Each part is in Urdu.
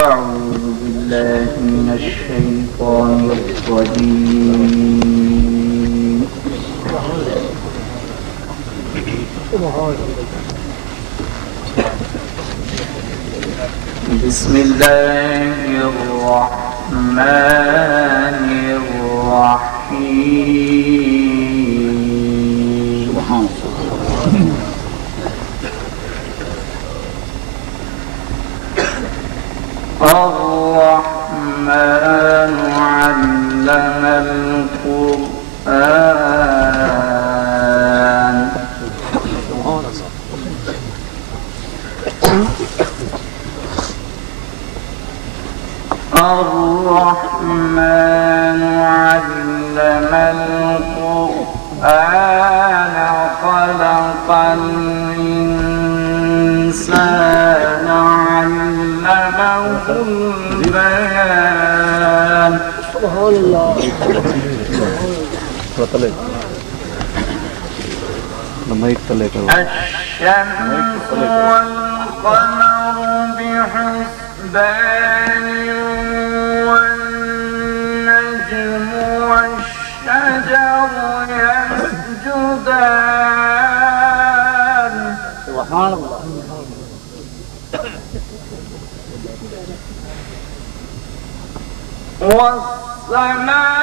أعوذ بالله من الشيطان الرجيم. بسم الله الرحمن الرحيم. سبحان الله. الرحمن علم القرآن. الرحمن علم القرآن خلق الإنسان علمه البيان. سبحان الله. الشمس والقمر بحسبان والنجم والشجر يسجدان. سبحان الله. والسماء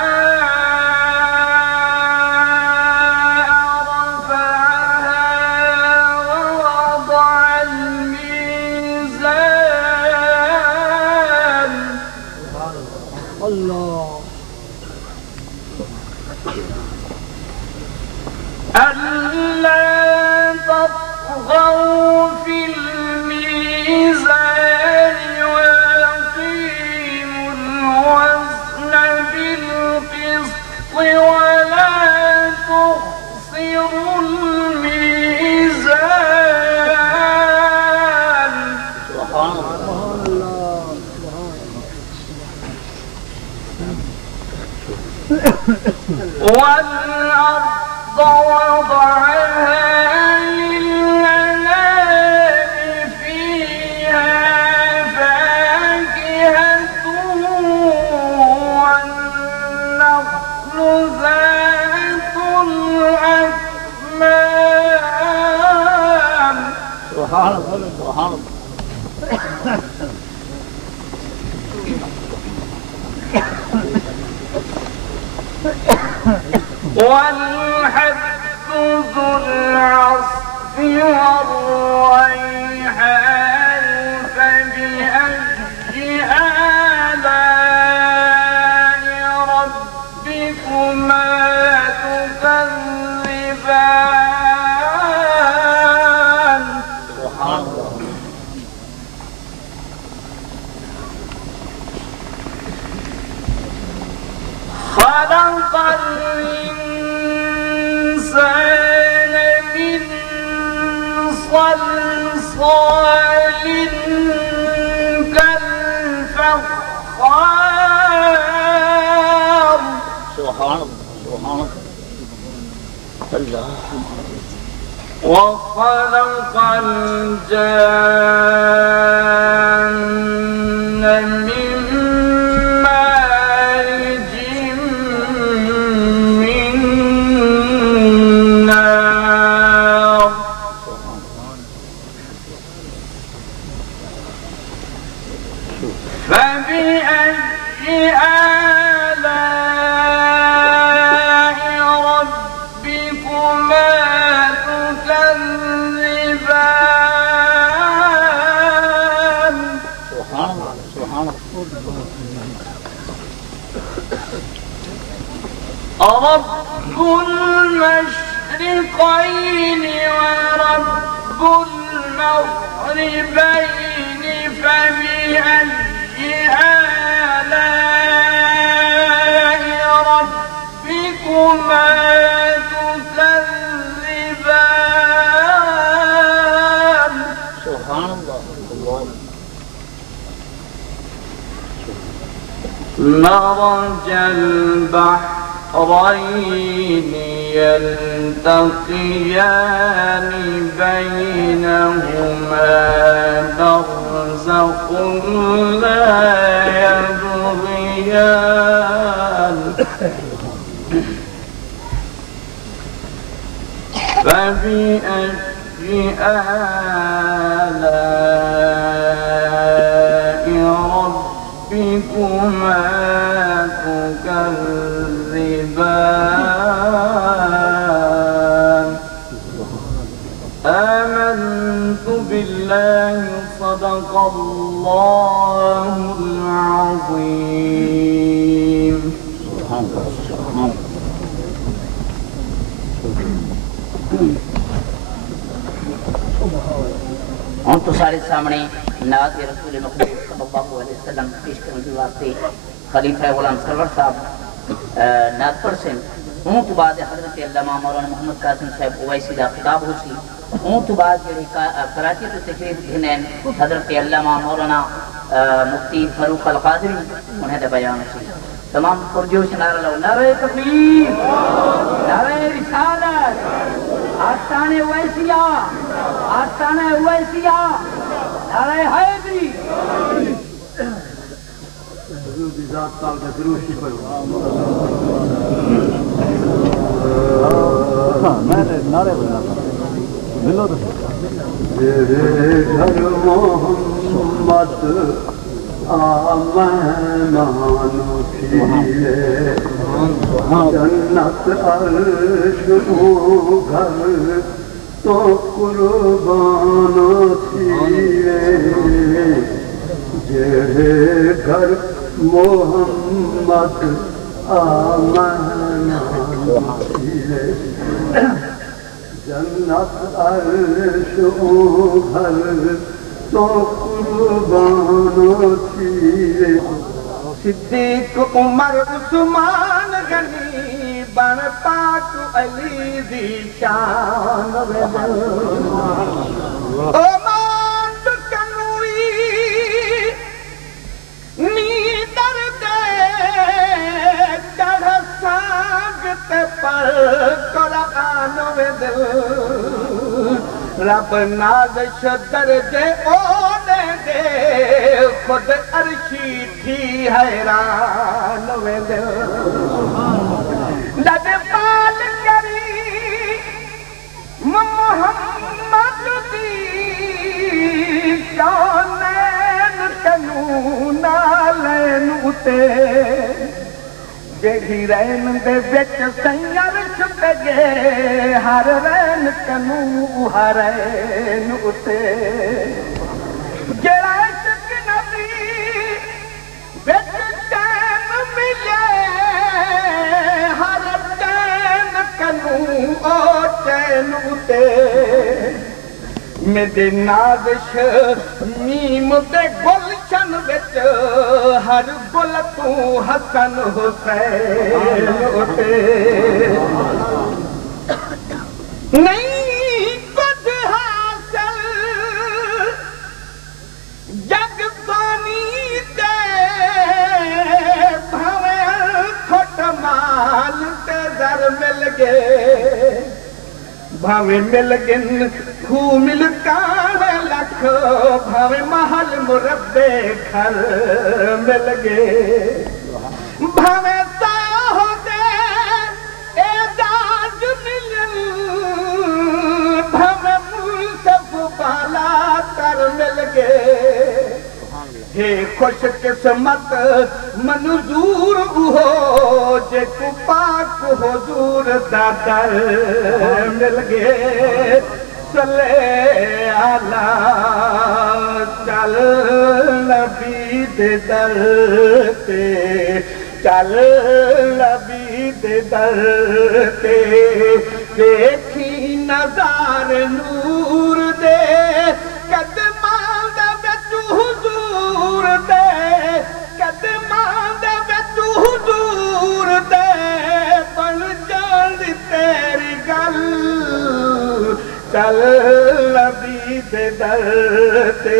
والأرض وضعها للأنام فيها فاكهة والنخل ذات الأكمام. سبحان الله. سبحان الله. والحب ذو العصف والريحان فبأي آلاء ربكما تكذبان. سبحان الله. خلق الإنسان من صلصال كالفخار. سبحان الله. سبحان الله. وخلق الجان من مارج من نار. فبأي آلاء ربكما تكذبان. سبحان الله. سبحان الله. رب المشرقين ورب المغربين فبأي آلاء ربكما تكذبان. سبحان الله. مرج البحرين يلتقيان بينهما برزخ لا يبغيان فبأي آلاء ربكما تكذبان آمنت بالله صدق الله العظيم. ہوں تو سارے سامنے نعت رسول مقبول صلی اللہ علیہ وسلم پیش کرنے کے واسطے خلیفہ غلام سرور صاحب نعت پڑھ سے ہوں تو بعد حضرت علامہ مولانا محمد قاسم صاحب اویسی دا خطاب ہو سی ہوں تو بعد جڑی کراچی تو تقریر گھنین حضرت علامہ مولانا مفتی فاروق القادری انہیں دا بیان سی تمام پرجوش نعرہ لو نعرہ تکبیر نعرہ رسالت آستانِ اویسیہ آستانہ اویسیہ نعرہ حیدری حضور کی ذات پاک کا درود شریف پڑھو. میں نے نعرے بنا ملو تو گھر محمد آمنانو تھیے جنت عرش گھر تو قربانو تھیے جڑے گھر محمد آمنانو تھیے جنت عرش گھر تو قربانو تھیے صدیق عمر عثمان غنی بن پاک علی دی شان او مانڈ کنوی نی درد چڑھ سانگت پر قرآن دل رب نازش درجے اونے دے خود عرشی تھی حیران وے دل لد پال کری محمد دی شانین کنو نالین اتے جیڑی رین دے وچ سیار چھتے گے ہر رین کنو ہر رین اتے جیڑا عشق نبی وچ چین ملے ہر چین کنو او چین اتے میرے نازش میم دے گلشن وچ ہر گل تو حسن حسین اتے نہیں کچھ حاصل جگ پانی دے بھاویں کھٹ مال تے در مل گئے بھاویں مل گن خو مل کانے لکھ بھاویں محل مربے گھر مل گئے بھاویں ساہو دے اعزاز مل بھاویں منصف بالا تر مل گئے ہے خوش قسمت منظور ہو جے کو پاک حضور دا در مل گئے صلی اللہ چل نبی دے در تے چل نبی دے در تے دیکھی نظار نور دے قدماں دے وچ حضور دے قدماں دے وچ حضور دے بن جان تیری گل چل نبی دے در تے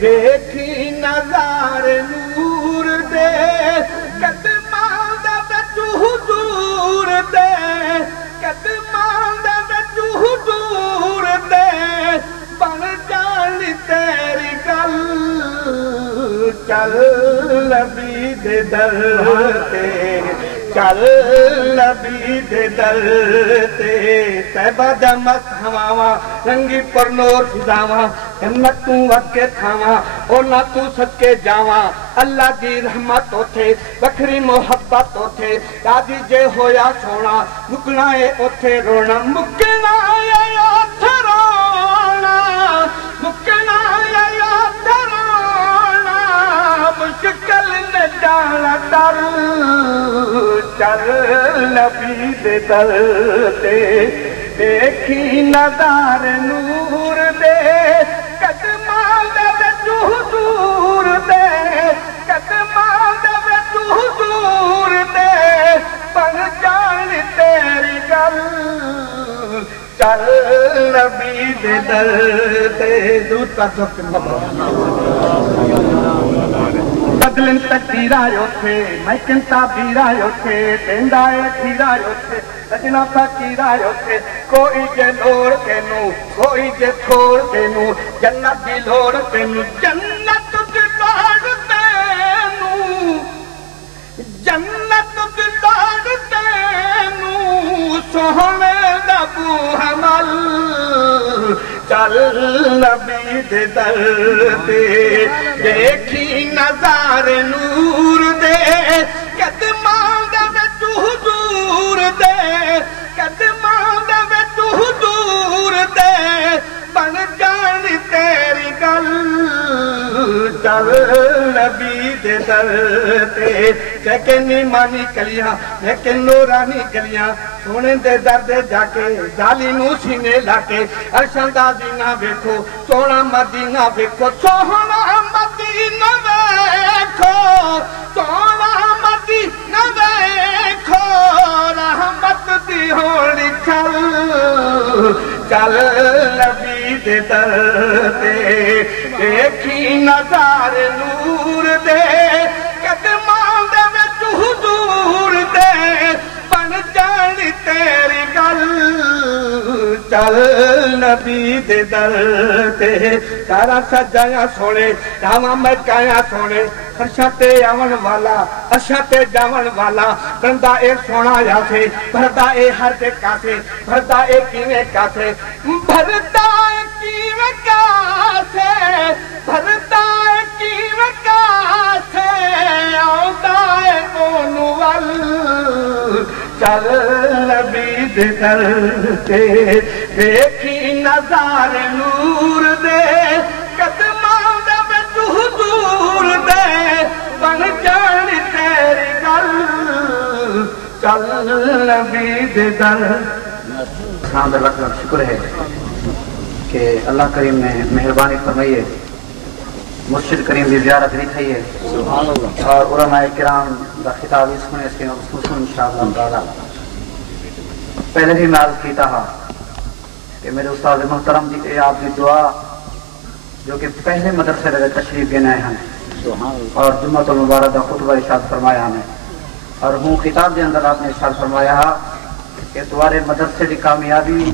دیکھی نظار نور دے چل نبی دے در تے چل نبی دے در تے طیبہ دا مست ہواواں رنگی پر نور فضاواں ہمت تو وقت کے تھاواں اور نہ تو صدقے جاواں اللہ دی رحمت اوتھے بکھری محبت اوتھے دادی جے ہویا سونا مکنا اے اوتھے رونا مکنا اے اوتھے رونا مکنا اے اوتھے رونا مشکل نے جانا در چل نبی دے در تے دیکھی نظار نور دے قدماں دے وچ حضور دے قدماں دے وچ حضور دے بن جان تیری گل چل نبی دے در تے درود پاک بدلن تقدیر آئے تھے محکم تعبیر آئے تھے دیندا اے کھیر آئے تھے سجنا فقیر آئے تھے کوئی جے لوڑ تینوں کوئی جے چھوڑ تینوں جنت دی لوڑ تینوں جنت دی لوڑ تینوں جنت دی لوڑ تینوں سوہنے دا بو حمل چل نبی دے در تے دیکھی نظار نور دے قدماں دے وچ حضور دے قدماں دے وچ حضور دے بن جان تیری گل چل نبی دے در تے لیکن ایمانی کلیاں لیکن نورانی کلیاں سونے دے در دے جا کے جالی نو سینے لا کے عرشاں دا زینہ ویکھو سونا مدینہ ویکھو سونا مدینہ ویکھو سونا مدینہ ویکھو رحمت دی ہونی چل نبی دے در تے دیکھی نظار نور دے قدماں دے وچ حضور دے بن جان تیری گل چل نبی دے در تے سارا سجایا سونے راواں مہکایا سونے فرشاں تے آون والا عرشاں تے جاون والا بندہ اے سونا یا سے بھردا اے ہر دے کاسے بھردا اے کیویں کاسے بھردا اے کیویں کاسے بھردا اے کیویں کاسے آوندا اے اونوں ول چل نبی دے در تے دیکھی نظار نور دے قدماں دے وچ حضور دے بن جان تیری گل چل نبی دے در اللہ کا شکر ہے کہ اللہ کریم نے مہربانی فرمائی ہے مرشد کریم دی زیارت نہیں تھی ہے سبحان اللہ اور علماء کرام دا خطاب اس میں اس کے خصوصاً انشاءاللہ تعالی پہلے بھی میں عرض کیتا ہاں کہ میرے استاد محترم جی کہ آپ کی دعا جو کہ پہلے مدرسے لگے تشریف دینے آئے ہیں اور جمعۃ المبارک کا خطبہ ارشاد فرمایا ہمیں اور ہوں خطاب کے اندر آپ نے ارشاد فرمایا کہ تمہارے مدرسے کی کامیابی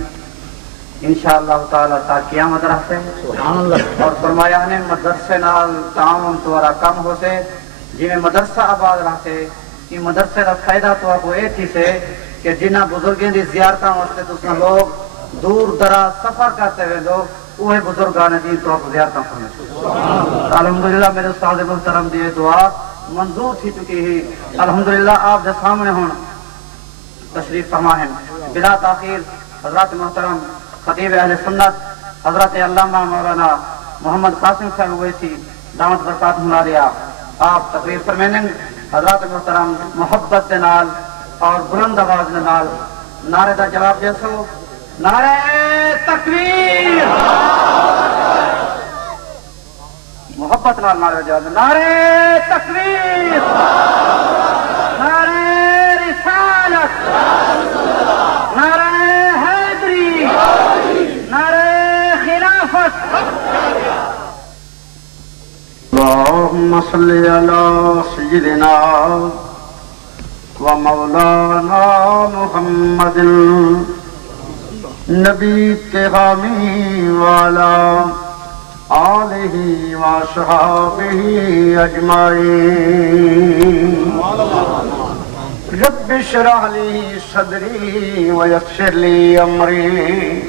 انشاءاللہ تعالی تا قیامت رہتے اور فرمایا نے مدرسے نال تعاون تمہارا کم ہو سے جی میں مدرسہ آباد رہتے یہ مدرسے کا فائدہ تو آپ کو یہ تھی سے کہ جنہ بزرگیں دی زیارتاں واسطے تو اس لوگ دور دراز سفر کرتے ہوئے لوگ وہ بزرگان دین تو آپ زیارتاں فرمائے الحمدللہ میرے استاد محترم دی دعا منظور تھی چکی ہے الحمدللہ آپ دے سامنے ہوں تشریف فرما ہے بلا تاخیر حضرات محترم خطیب اہل سنت حضرت علامہ مولانا محمد قاسم صاحب اویسی دعوت برکات ملالیہ آپ تقریر فرمائیں حضرات محترم محبت دے نال اور بلند آواز دے نال نعرے دا جواب دیسو نعرہ تکبیر محبت نال نعرہ جواب نعرہ تکبیر نعرہ رسالت نعرہ حیدری نعرہ خلافت اللہم صلی علی سیدنا و مولانا محمد نبی تغامی والا آلہ وصحبہ اجمعین رب اشرح لی صدری ویسر لی امری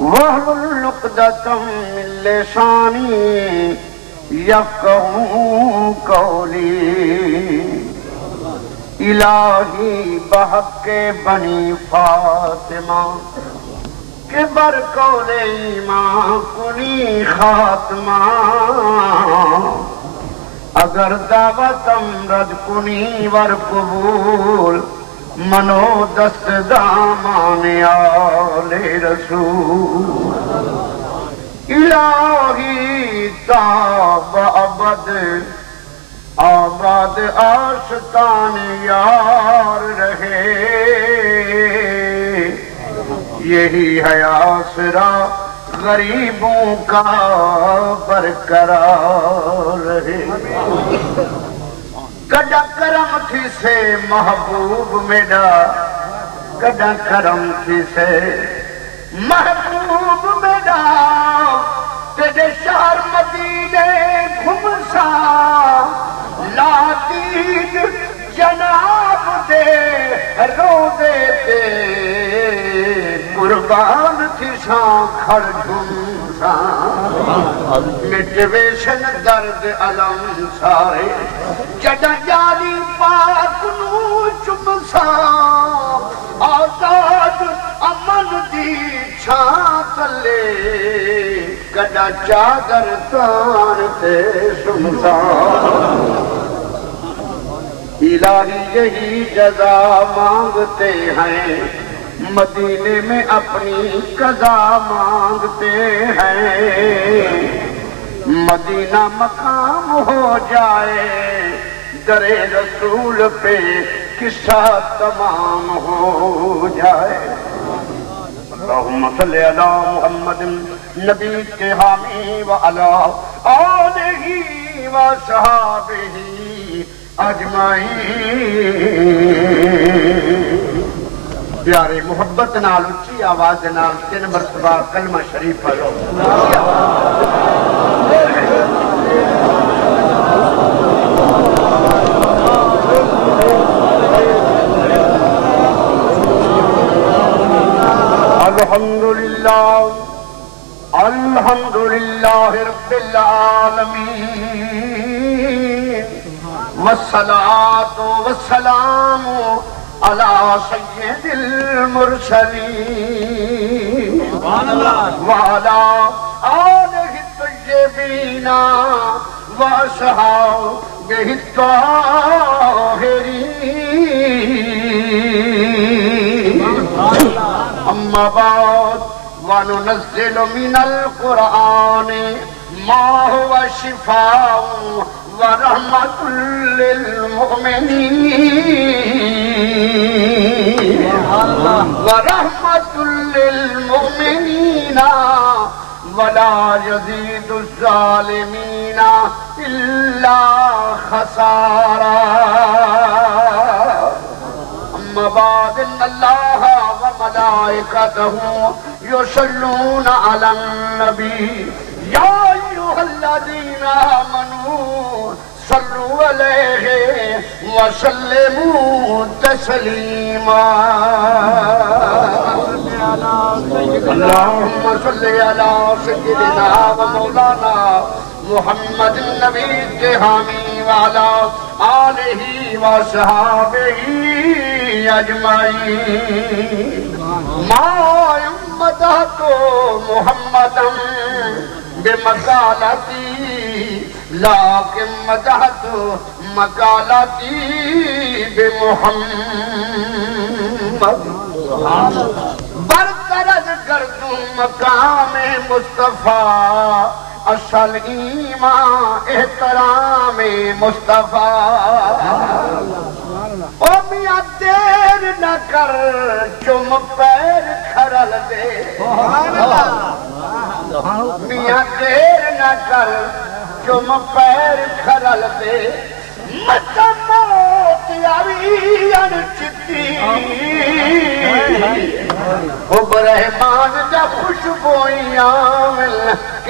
واحلل عقدۃ من لسانی یفقہوا قولی الہی بحق بنی فاطمہ کہ بر قول ایمان کنی خاتمہ اگر دعوتم رد کنی ور قبول منو دست دامان آل رسول الہی تاب ابد آباد آشتان یار رہے یہی ہے آسرا غریبوں کا برقرار رہے کڈا کرم تھی سے محبوب میرا کڈا کرم تھی سے محبوب میرا تیرے شہر مدینے گھمسا لاتین جناب دے روزے تے قربان تھی ساں کھڑ جھمسا مٹویشن درد علم سارے جڈا جاری پاک نو چمسا آزاد امن دی چھاں تلے کڈا چادر تان تے شمسا الہی یہی جزا مانگتے ہیں مدینے میں اپنی قضا مانگتے ہیں مدینہ مقام ہو جائے در رسول پہ قصہ تمام ہو جائے اللہم صلی علی محمد نبی کے حامی وعلی آلہ وصحبہ اجمعین پیارے محبت نال اچھی آواز نال 3 مرتبہ کلمہ شریف پڑھو الحمدللہ رب العالمین والصلاة والسلام على سید المرسلین وعلى آلہ الطیبین وأصحابہ الطاہرین اما بعد وننزل من القرآن ما هو شفاء ورحمة للمؤمنين ورحمة للمؤمنين ولا يزيد الظالمين إلا خسارا أما بعد إن الله وملائكته يصلون على النبي يا أيها الذين آمنوا صلوا عليه وسلموا تسليما اللهم صل على سيدنا ومولانا محمد النبي کے حامی وعلى آلہ وصحبہ اجمعین ما مدحت محمدا بمقالتی لیکن مدحت مقالتی بمحمد برطرز کردوں مقام مصطفیٰ اصل ایمان احترام مصطفیٰ او میاں دیر نہ کر چم پیر کھرل دے میاں دیر نہ کر چم پیر کھرل دے متموت یاوین چتی حب رحمان جا خوشبوئیاں مل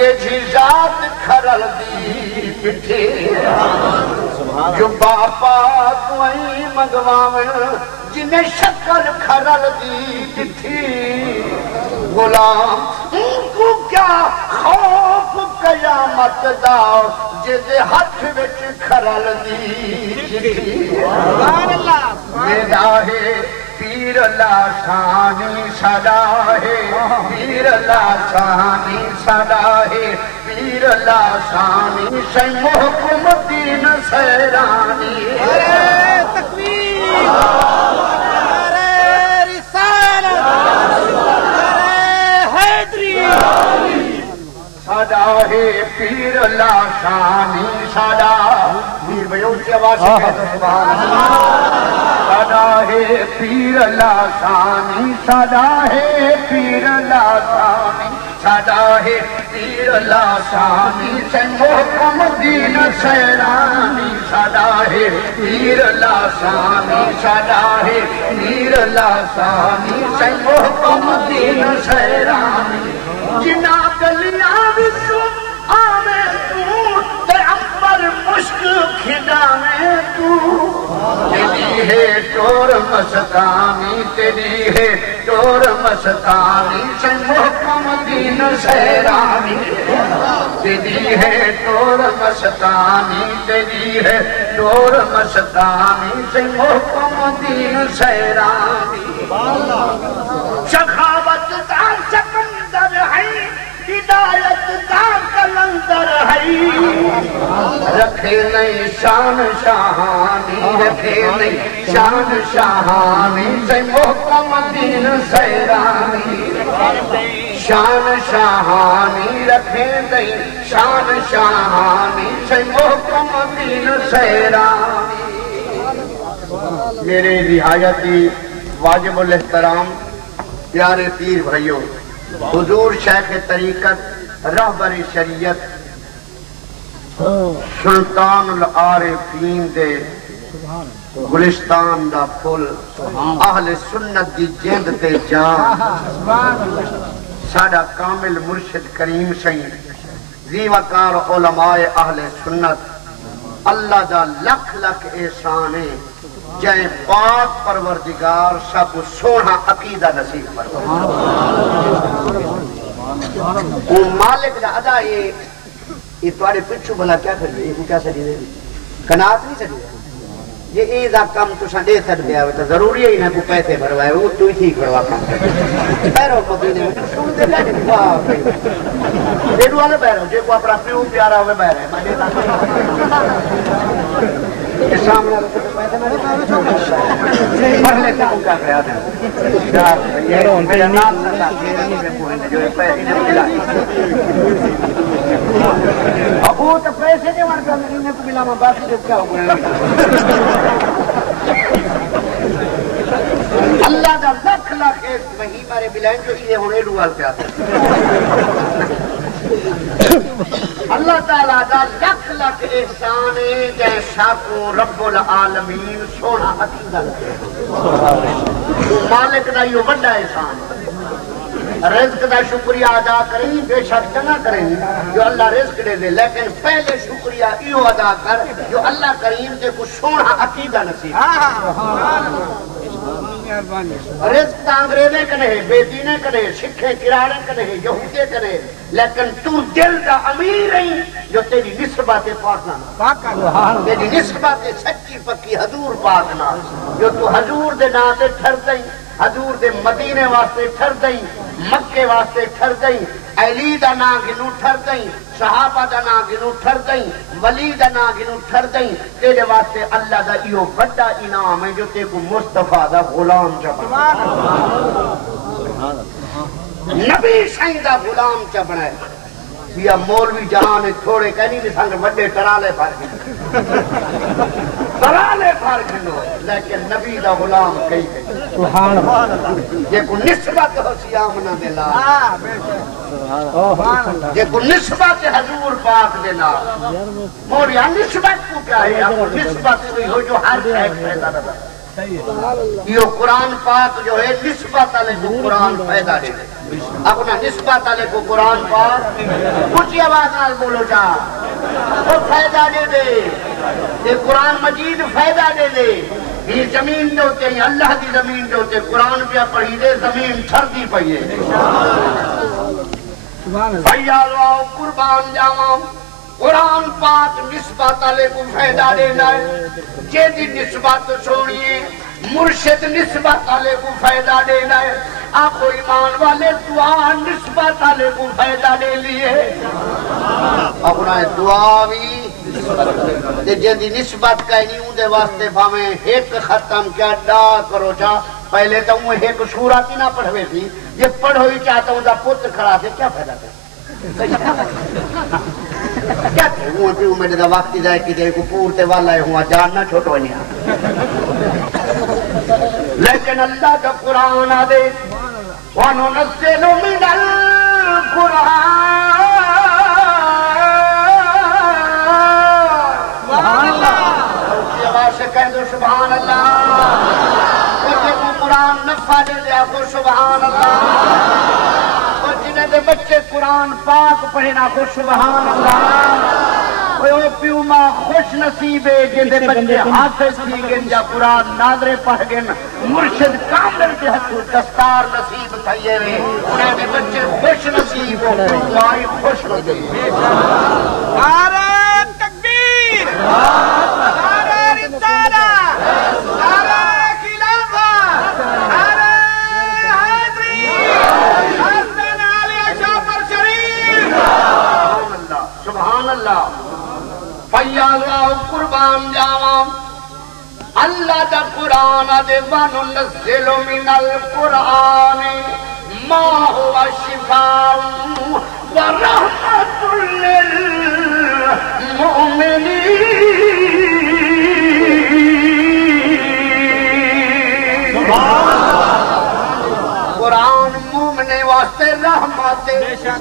کہ جی ذات کھرل دی پٹھی جو باپا توئی منگواویں جنہیں شکل کھرل دی پٹھی غلام ان کو کیا خوف قیامت دا جدے ہاتھ وچ کھرل دی پٹھی میرا ہے پیر لاشانی صدا ہے پیر لاشانی صدا ہے پیر لاشانی سے محکم دین سیرانی صدا ہے پیر لاشانی صدا پیر بھائی اونچی آواز سے کہہ دو سبحان اللہ صدا ہے پیر لاشانی صدا ہے پیر لاشانی صدا ہے پیر لاشانی سے محکم دین سیرانی صدا ہے پیر لاشانی صدا ہے پیر لاشانی سے محکم دین سیرانی جنا گلیاں وچوں آوے تو تے امبر مشک کھڈاویں تو تیری ہے ٹور مستانی تیری ہے ٹور مستانی سے محکم دین سیرانی تیری ہے ٹور مستانی تیری ہے ٹور مستانی سے محکم دین سیرانی سخاوت دا سکندر ہے ہدایت دا کلندر ہے رکھے نہیں شان شاہانی رکھے نہیں شان شاہانی سے محکم دین سیرانی شان شاہانی رکھے نہیں شان شاہانی سے محکم دین سیرانی میرے رعایتی واجب الاحترام پیارے پیر بھائیوں حضور شیخ طریقت رہبر شریعت سلطان العارفین دے گلستان دا پھل اہل سنت دی جند تے جان ساڈا کامل مرشد کریم سائیں زیوکار علماء اہل سنت اللہ دا لکھ لکھ احسان ہے جائیں پاک پروردگار سب سونا عقیدہ نصیب فرمائے وہ مالک دا ادا یہ تمہارے پچھو بھلا کیا کر دے یہ کیا سڑی دے کنات نہیں سڑی دے یہ ایزا کم تو دے سڑ دیا ہوئے تو ضروری ہے انہیں کو پیسے بھروائے وہ تو ہی ٹھیک بھروا کام پیرو مدینے میں سن دے لائے دیڑو والے بیرو جے کو اپنا پیو پیارا ہوئے بیرے میں دیتا سامنے پڑھنے سے کیا کیا تھا یہ میرا نام سرکار میں پوہنے جو پیسے نہیں ملائے اب وہ تو پیسے نہیں مارکا میں کو ملا میں باقی جو کیا ہوگا اللہ دا لکھ لکھ وہی مارے بلائن جو یہ ہونے روال پہ آتا اللہ تعالیٰ دا لکھ لکھ احسان جیسا کو رب العالمین سونا عقیدہ مالک دا یہ بڑا احسان رزق دا شکریہ ادا کریں بے شک چنگا کریں جو اللہ رزق دے دے لیکن پہلے شکریہ یہ ادا کر جو اللہ کریم دے کو سونا عقیدہ نصیب رزق دا انگریزے کنے بے دینے کنے سکھے کراڑے کنے یہودے کنے لیکن تو دل دا امیر نہیں جو تیری نسبت پاک نہ تیری نسبت سچی پکی حضور پاک نہ جو تو حضور دے نام تے ٹھر دیں حضور دے مدینے واسطے ٹھر دیں مکے واسطے ٹھر دیں علی دا نام گنو ٹھر دیں صحابہ دا نام گنو ٹھر دیں ولی دا نام گنو ٹھر دیں تیرے واسطے اللہ دا ایو بڑا انعام ہے جو تے کو مصطفیٰ دا غلام چبنا نبی سائیں دا غلام چبنا ہے یا مولوی جہاں نے تھوڑے کہنی بھی سنگ بڑے ٹرالے پھر گھنو لیکن نبی دا غلام کئی گئی یہ کو نسبت ہو سیامنا دلا یہ کو نسبت حضور پاک دینا موریا نسبت کو کیا ہے نسبت ہوئی ہو جو ہر شیخ پیدا رہا یہ قرآن پاک جو ہے نسبت والے کو قرآن فائدہ دے دے اپنا نسبت والے کو قرآن پاک اونچی آواز نال بولو جا وہ فائدہ دے دے یہ قرآن مجید فائدہ دے دے یہ زمین دے ہوتے ہیں اللہ کی زمین دے ہوتے قرآن پہ پڑھی دے زمین چھردی پئی ہے بھیا قربان جاواں قرآن پاک نسبت والے کو فائدہ دینا ہے جے دی نسبت سونیے مرشد نسبت والے کو فائدہ دینا ہے آپ ایمان والے دعا نسبت والے کو فائدہ دے لیے اپنا دعا بھی جے دی نسبت کہیں اون دے واسطے بھاویں ایک ختم کیا ڈا کرو چا پہلے تو وہ ایک سورت ہی نہ پڑھوے تھی یہ پڑھو ہی چاہتا ہوں دا پتر کھڑا سے کیا فائدہ تھا کیا تھے وہ پیو میں دا وقت جائے کہ جائے کو پورتے والا ہے ہوا جاننا چھوٹو نہیں لیکن اللہ کا قرآن آدے وَنُنَزِّلُ مِنَ الْقُرْآنِ سبحان اللہ اسی آواز سے کہہ دو سبحان اللہ قرآن نفع دے دیا کو سبحان اللہ اور جنہیں دے بچے قرآن پاک پڑھنا کو سبحان اللہ او پیو ماں خوش نصیب ہے جن دے بچے حافظ کی گن یا قرآن ناظرے پڑھ گن مرشد کامل کے ہاتھ دستار نصیب تھائیے وے انہیں دے بچے خوش نصیب ہو دعائی خوش نصیب نعرہ تکبیر نعرہ رسالہ نعرہ خلافت نعرہ حیدری حسن علی جعفر شریف سبحان اللہ فیاضا قربان جاواں اللہ دا قرآن دے وَنُنَزِّلُ مِنَ الْقُرْآنِ مَا هُوَ شِفَاءٌ وَرَحْمَةٌ لِّلْمُؤْمِنِينَ قرآن مومنے واسطے رحمت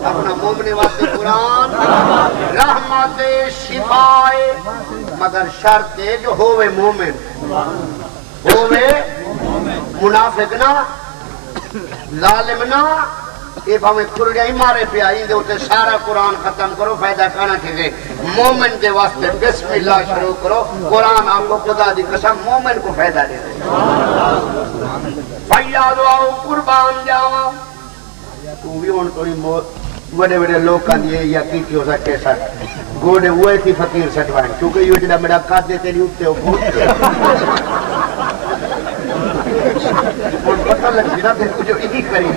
اپنا مومنے واسطے قرآن رحمت شفاء مگر شرط ہے جو ہوئے مومن ہوئے منافق نہ ظالم نہ یہ ہمیں کھرڑیاں ہی مارے پہ آئی دے ہوتے سارا قرآن ختم کرو فائدہ کرنا چاہیے مومن کے واسطے بسم اللہ شروع کرو قرآن آپ کو خدا دی قسم مومن کو فائدہ دے دے بھیا دعاؤ قربان جاواں تو بھی ان کوئی بڑے بڑے لوگ کا دیئے یا کی ہو سکے سر گوڑے ہوئے تھی فقیر سٹوائیں کیونکہ یہ جڑا میرا کات دیتے نہیں اٹھتے ہو بھوٹتے اور پتہ لگ جنا پھر کچھ یہی کریں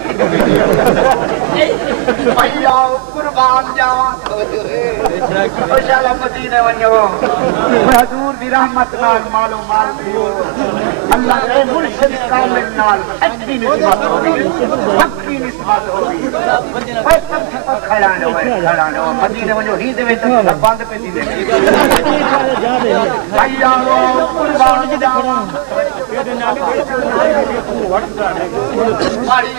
بھیا قربان جاواں خوشحالہ مدینے ونجو حضور دی رحمت نال مالو مال دیو اللہ کے مرشد کامل نال اچھی نسبت ہوگی حقی نسبت ہوگی کھڑانے ہوئے مدینے ونجو ہی دے ویچا باند پہ دی دے بھیا قربان جاواں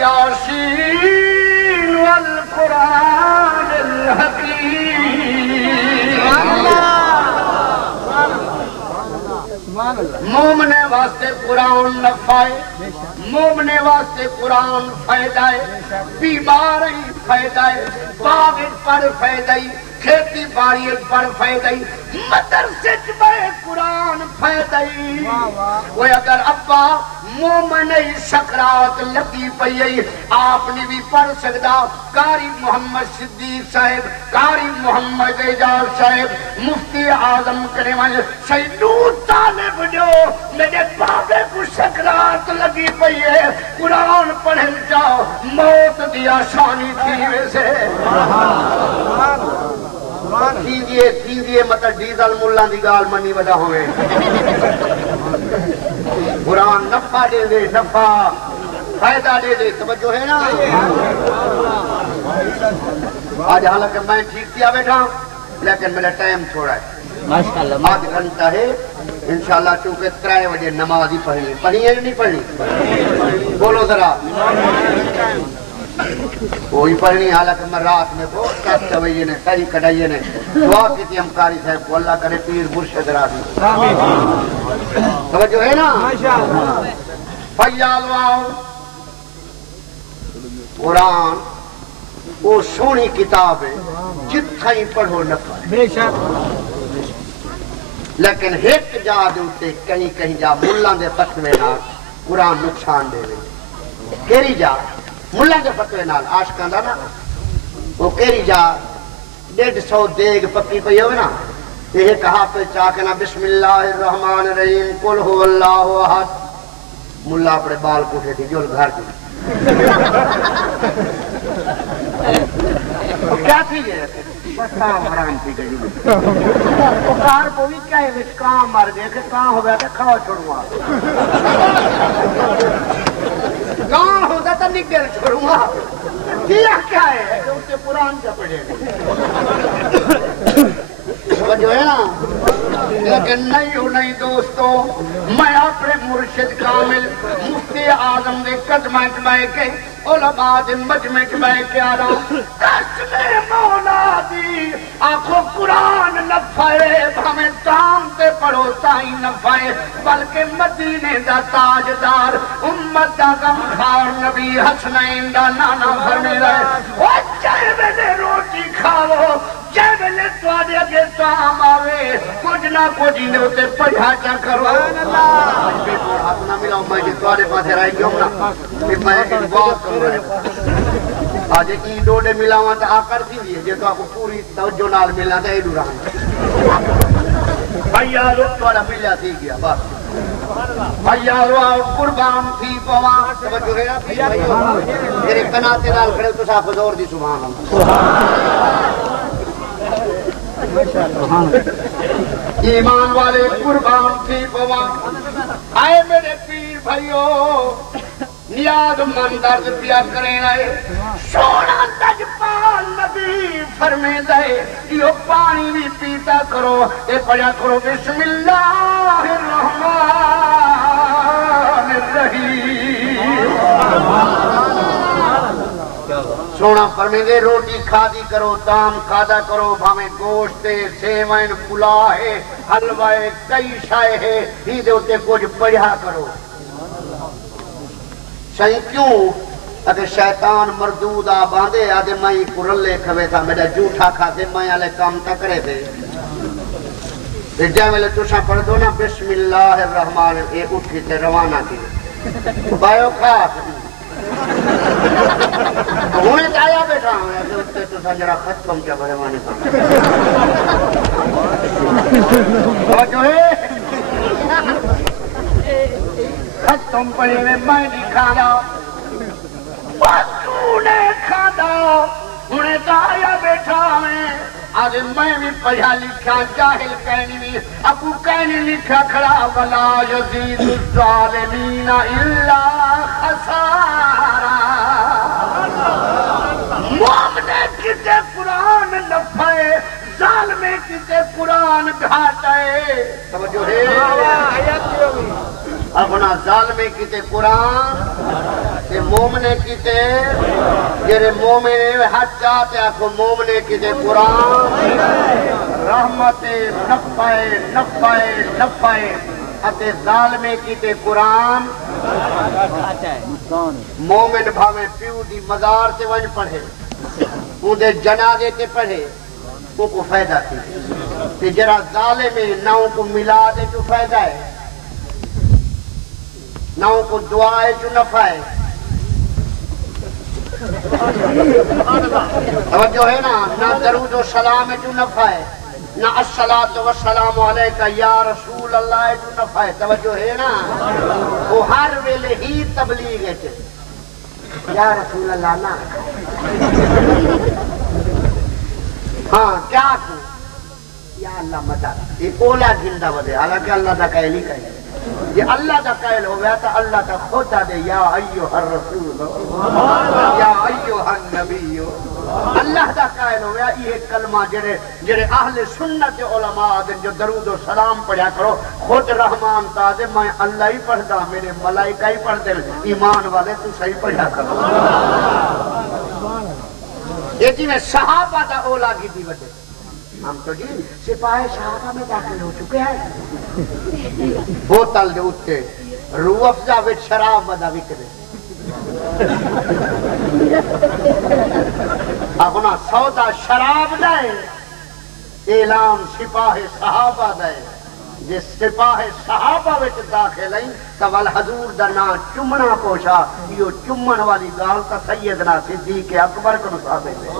یاسین والقرآن الحکیم مومنے واسطے قرآن نفع ہے مومنے واسطے قرآن فائدہ ہے بیمار ہی فائدہ ہے باغ پر فائدہ ہی کھیتی باڑی پر فائدہ ہی مدرسے میں قرآن فائدہ ہی وہ اگر ابا مومن سکرات لگی پئی آپ نے بھی پڑھ سکتا قاری محمد صدیق صاحب قاری محمد اعجاز صاحب مفتی اعظم کریمن سیدور طالب جو میرے بابے کو سکرات لگی پئی ہے قرآن پڑھن جاؤ موت دی آسانی تھی ویسے تھیندیے مطلب ڈیزل ملہ دی گال منی وجہ ہوئے قرآن نفع دے دے نفع فائدہ دے دے توجہ ہے نا آج حالانکہ میں ٹھیک کیا بیٹھا لیکن میرا ٹائم تھوڑا ہے آدھ گھنٹہ ہے انشاءاللہ چونکہ 3 بجے نماز ہی پڑھنی پڑھی ہے یا نہیں پڑھنی بولو ذرا وہی پڑھنی حالانکہ میں رات میں بہت کشت ہوئی نے ساری کڑھائی نے دعا کی تھی ہم قاری صاحب کو اللہ کرے پیر مرشد راضی توجہ ہے نا فیال واؤ قرآن وہ سونی کتاب ہے جتھا ہی پڑھو نہ پڑھے لیکن ایک جا دے کہیں کہیں جا ملان دے فتوے نال قرآن نقصان دے رہے کیری جا ملان دے فتوے نال عاشقاں دا نا وہ کیری جا 150 دیگ پکی پئی ہوئے نا یہ کہا پہ چاکنا بسم اللہ الرحمن الرحیم قل هو اللہ احد ملا اپنے بال کوٹھے تھی جو گھر دی کیا تھی یہ بس کام حرام تھی گئی پکار پوی کیا ہے وچ کام مر گئے کہ کام ہو گیا کہ کھاؤ چھوڑوا کام ہوتا تو نگل چھوڑوا کیا کیا ہے کہ اسے قرآن کا پڑھے جو ہے نا لیکن نہیں دوستو میں اپنے مرشد کامل مفتی اعظم دے قدمیں میں کے علماء دے مجمع میں کے آ رہا ہوں قسم مولا دی آنکھوں قرآن نفعے ہمیں تام تے پڑھو تائی نفعے بلکہ مدینے دا تاجدار امت دا غمخوار نبی حسنین دا نانا فرمی رہے او چاہے میں روٹی کھاؤ چاہے میں تواڈے اگے تام آوے کچھ نہ کچھ نے تے پڑھا چا کرو ہاتھ نہ ملاؤ میں جی تواڈے پاسے رائی گیوں نا پھر میں ایک بات کروں آج کی ڈوڑے ملاواں تے آ کر دی جے تو کو پوری توجہ نال ملنا تے ایڈو رہنا بھیا لو تواڈا ملیا تھی گیا بس بھیا لو قربان تھی پواں توجہ ہے بھیا میرے کناتے نال کھڑے تو صاحب زور دی سبحان اللہ ایمان والے قربان تھی پواں آئے میرے پیر بھائیو نیاز من درد پیا کریں آئے سونا لجپال نبی فرمے دے یہ پانی بھی پیتا کرو اے پڑھا کرو بسم اللہ الرحمن الرحیم سونا فرمے دے روٹی کھادی کرو دام کھادا کرو بھامیں گوشت سیوین پلاہ حلوہ کئی شائے ہے ہی دے ہوتے کچھ پڑھا کرو صحیح کیوں اگر شیطان مردود باندھے آدھے میں کرلے کھوے تھا میرا جھوٹا کھاتے میں آلے کام تکرے تھے پھر جائے میں تُشا پڑھ دو نا بسم اللہ الرحمن اے اٹھی تے روانہ کی بائیو کھا ہونے چاہیا بیٹھا ہوں ایسے اٹھتے تو سنجرہ ختم کیا بڑے مانے کا جو ہے ختم پڑے میں نہیں کھانا بسو نے کھانا انہیں تو آیا بیٹھا میں آج میں بھی پڑھا لکھا جاہل کہنی بھی ابو کہنی لکھا کھڑا ولا یزید الظالمین الا خسارا مومنے کتے قرآن نفعے ظالمے کتے قرآن گھاٹے توجہ ہے اپنا ظالمے کیتے قرآن تے مومنے کیتے جرے مومنے حج چاہتے آکھو مومنے کیتے قرآن رحمت نفعے نفعے نفعے اتے ظالمے کیتے قرآن مومن بھاوے پیو دی مزار تے ونج پڑھے ان دے جنازے تے پڑھے ان کو فائدہ تھی تے جرا ظالمے نہ ان کو ملا دے جو فائدہ ہے نہ ان کو دعائے جو نفع ہے توجہ ہے نا نہ درود و سلام جو نفع ہے نہ الصلاۃ والسلام علیکہ یا رسول اللہ جو نفع ہے توجہ ہے نا وہ ہر ویلے ہی تبلیغ ہے یا رسول اللہ نہ ہاں کیا کو یا اللہ مدد یہ اولا گھنڈا ودے حالانکہ اللہ دا قائل ہی کہے یہ اللہ دا قائل ہو گیا تو اللہ دا خدا دے یا ایوہ الرسول یا ایوہ النبی اللہ دا قائل ہو گیا یہ کلمہ جڑے اہل سنت علماء دن جو درود و سلام پڑھا کرو خود رحمان تازے میں اللہ ہی پڑھ دا میرے ملائکہ ہی پڑھ دے ایمان والے تو صحیح پڑھا کرو یہ جی میں صحابہ دا اولا کی دی وجہ ہم تو جی سپاہی صحابہ میں داخل ہو چکے ہیں. بوتل دے اتے روح افزا وچ شراب بدا وکرے اپنا سودا شراب دے اعلان سپاہی صحابہ دے جس سپاہی صحابہ وچ داخل ہیں تو ول حضور دا نام چمنا پوشا یہ چمن والی گال تا سیدنا صدیق اکبر کو ثابت ہے.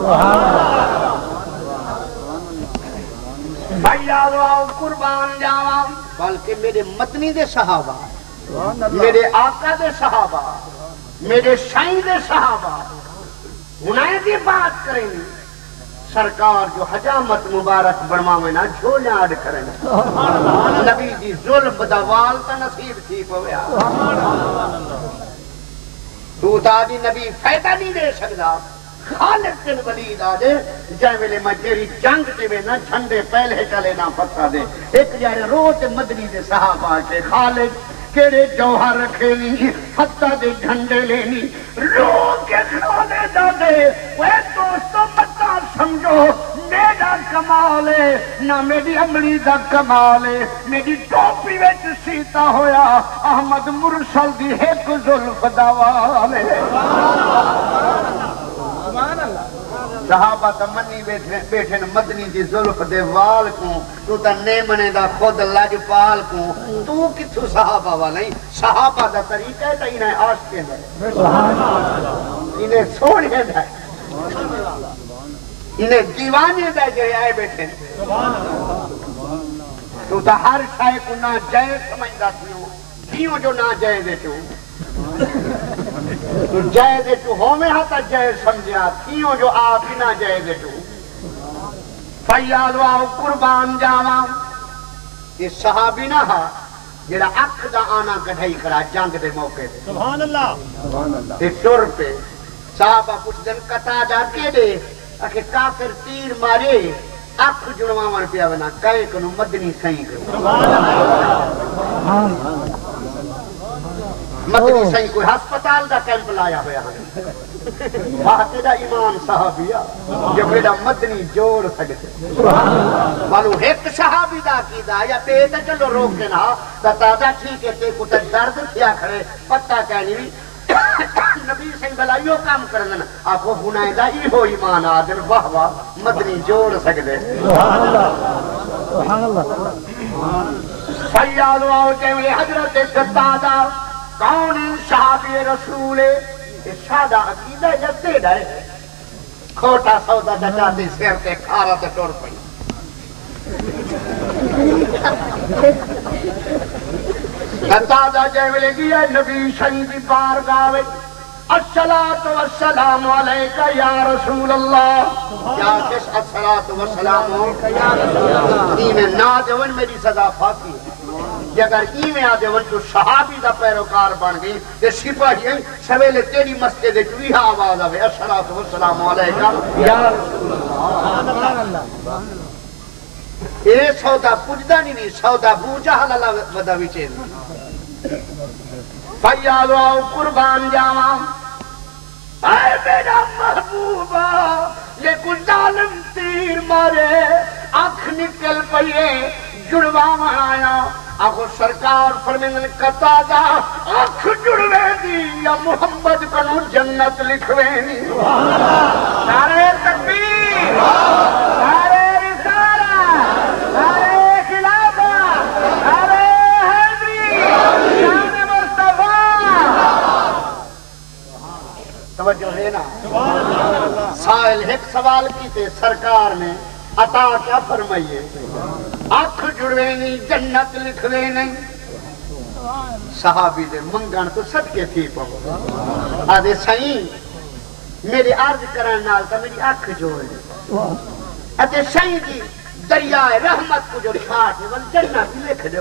بھائی آؤ قربان جاواں بلکہ میرے مدنی دے صحابہ میرے آقا دے صحابہ میرے شاہی دے صحابہ انہیں کی بات کریں گے سرکار جو حجامت مبارک بنواوے نا جھولیاں اڈ کریں نبی دی ظلم دا وال تا نصیب تھی پویا تو تا دی نبی فائدہ نہیں دے سکدا خالد بن ولید آدے جائے ویلے میں تیری جنگ تے میں نہ جھنڈے پہلے چلے نہ پتا دے ایک جائے روز مدنی دے صحابہ کے خالد کیڑے جوہر رکھے نہیں فتح دے جھنڈے لینی رو کے کھانے دا دے وہ دوستو متا سمجھو میرا کمال ہے نہ میری امڑی دا کمال ہے میری ٹوپی وچ سیتا ہویا احمد مرسل دی ایک زلف دا وال ہے. صحابہ تا منی بیٹھے مدنی دی زلف دے وال کو تو تا نیمنے دا خود لاجپال کو تو کتھو صحابہ والیں صحابہ دا طریقہ ہے تا انہیں عاشقیں دے انہیں سوڑے دے انہیں دیوانے دے جو آئے بیٹھے تو تا ہر شائع کو نہ جائے سمجھدا تھیوں جو نہ جائے دے تو تو جائے دے تو ہومیں ہاتا جائے سمجھا تھیوں جو آپ ہی نہ جائے دے تو فیاد واؤ قربان جاواں یہ صحابی نہ ہا جڑا اکھ دا آنا کڑھائی کرا جنگ دے موقع دے سبحان اللہ تے ٹر پہ صحابہ کچھ دن کتا جا کے دے اکھے کافر تیر مارے اکھ جنواں پیا ونا کہے کنو مدنی صحیح کرو مدنی صحیح کوئی ہسپتال دا کیمپ لایا ہویا ہے بہتے دا ایمان صحابیہ جو بیڑا مدنی جوڑ سکتے مالو ایک صحابی دا کی دا یا پیدا چلو روک کے نا تا تازہ ٹھیک ہے تے کتا درد تھیا کھڑے پتہ کہنی بھی نبی صحیح بلا یو کام کردن آپ کو گناہ دا ہی ہو ایمان آدن واہ واہ مدنی جوڑ سکتے سبحان اللہ فیالو آؤ جیوے حضرت قطادہ کون صحابی رسول سادہ عقیدہ جتے ڈائے کھوٹا سودا جاتے سیر تے کھارا تے ٹور پئی قطادہ جیوے گیا نبی شہیدی بارگاہ وچ الصلاۃ والسلام علیکہ یا رسول اللہ یا کس الصلاۃ والسلام علیکہ یا رسول اللہ ایمیں نہ دیون میری سزا پھانسی ہے اگر ایویں آ دیون تو صحابی دا پیروکار بن گئی تے سپاہی سویلے تیری مسجد وچ وی آواز آوے الصلاۃ والسلام علیکہ یا رسول اللہ. اے سودا پجدا نہیں سودا بو جہل اللہ ودا وچ فیالو آؤ قربان جاواں اے میرا محبوبہ یہ کچھ ظالم تیر مارے آنکھ نکل پئیے جڑواں آیا آخو سرکار فرمین قطادہ آنکھ جڑوے دی یا محمد کنو جنت لکھوے دی نعرہ تکبیر نعرہ رسالہ نعرہ خلافہ نعرہ حیدری شان مصطفیٰ توجہ ہے نا سائل ایک سوال کیتے سرکار نے عطا کیا فرمائیے آنکھ جڑوے نہیں جنت لکھوے نہیں صحابی دے منگن تو صدقے تھی پہو آدھے سائیں میری عرض کرن نال تا میری آنکھ جوڑے آدھے سائیں دی دریائے رحمت کو جو چھاٹ ہے وہ جنت لکھ دے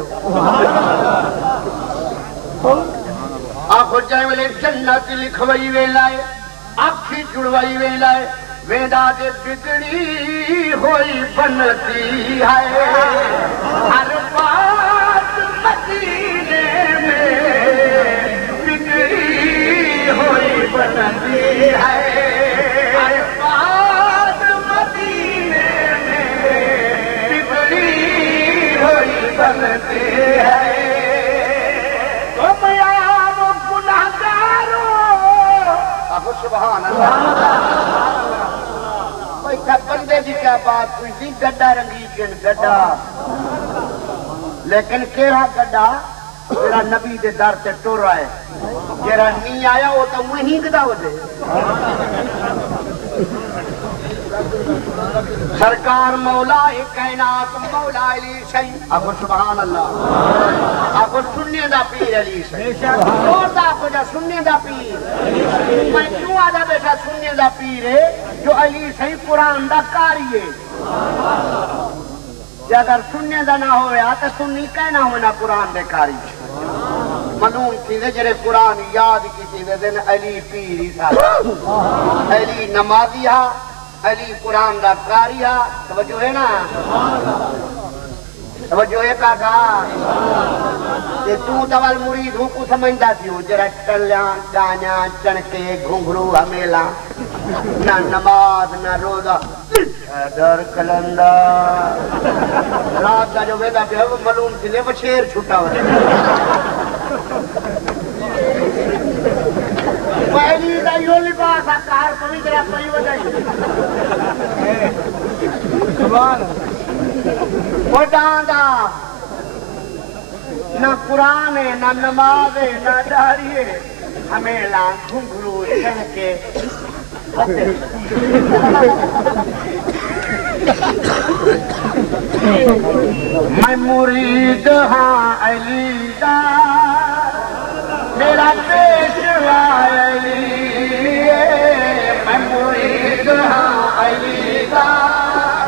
آنکھ جائے ویلے جنت لکھوئی ویلائے آنکھی جڑوئی ویلائے ویدا دے بگڑی ہوئی بنتی ہے ہر بات مدینے میں بگڑی ہوئی بنتی ہے ہر بات مدینے میں چلتے ہیں تم عام گنہگاروں سبحان اللہ بندے کی کیا بات کوئی تھی گڈا رنگی گن گڈا لیکن کیڑا گڈا جڑا نبی دے در تے ٹر آئے جڑا نہیں آیا وہ تو وہیں گدا ہو دے سرکار مولا کائنات مولا علی شہی آپ سبحان اللہ آپ سننے دا پیر علی شہی اور دا آپ جا سننے دا پیر میں کیوں آدھا بیٹا سننے دا پیر ہے جو علی شہی قرآن دا کاری ہے جے اگر سننے دا نہ ہویا تو سننی کہنا ہونا قرآن دے کاری معلوم چیزیں جڑے قرآن یاد کی چیزیں دن علی پیری صاحب علی نمازی ہا علی قرآن دا کاری ہا توجہ ہے نا توجہ ہے کاکا کہ تو دوال مرید ہو کو سمجھدا تھیو جڑا ٹلیاں گانیاں چنکے گھنگرو ہمیلا نہ نماز نہ روزہ ڈر کلندہ رات کا جو ویدا پہ وہ معلوم تھی وہ شیر چھوٹا ہو پہلی دا یو لباس کار پوی جرا پئی ودائی سبحان وہ ڈاندا نہ قرآن ہے نہ نماز ہے نہ داڑھی ہے ہمیلا گھنگرو چنکے میں مرید ہاں علی دا میرا پیشوا علی میں مرید ہاں علی دا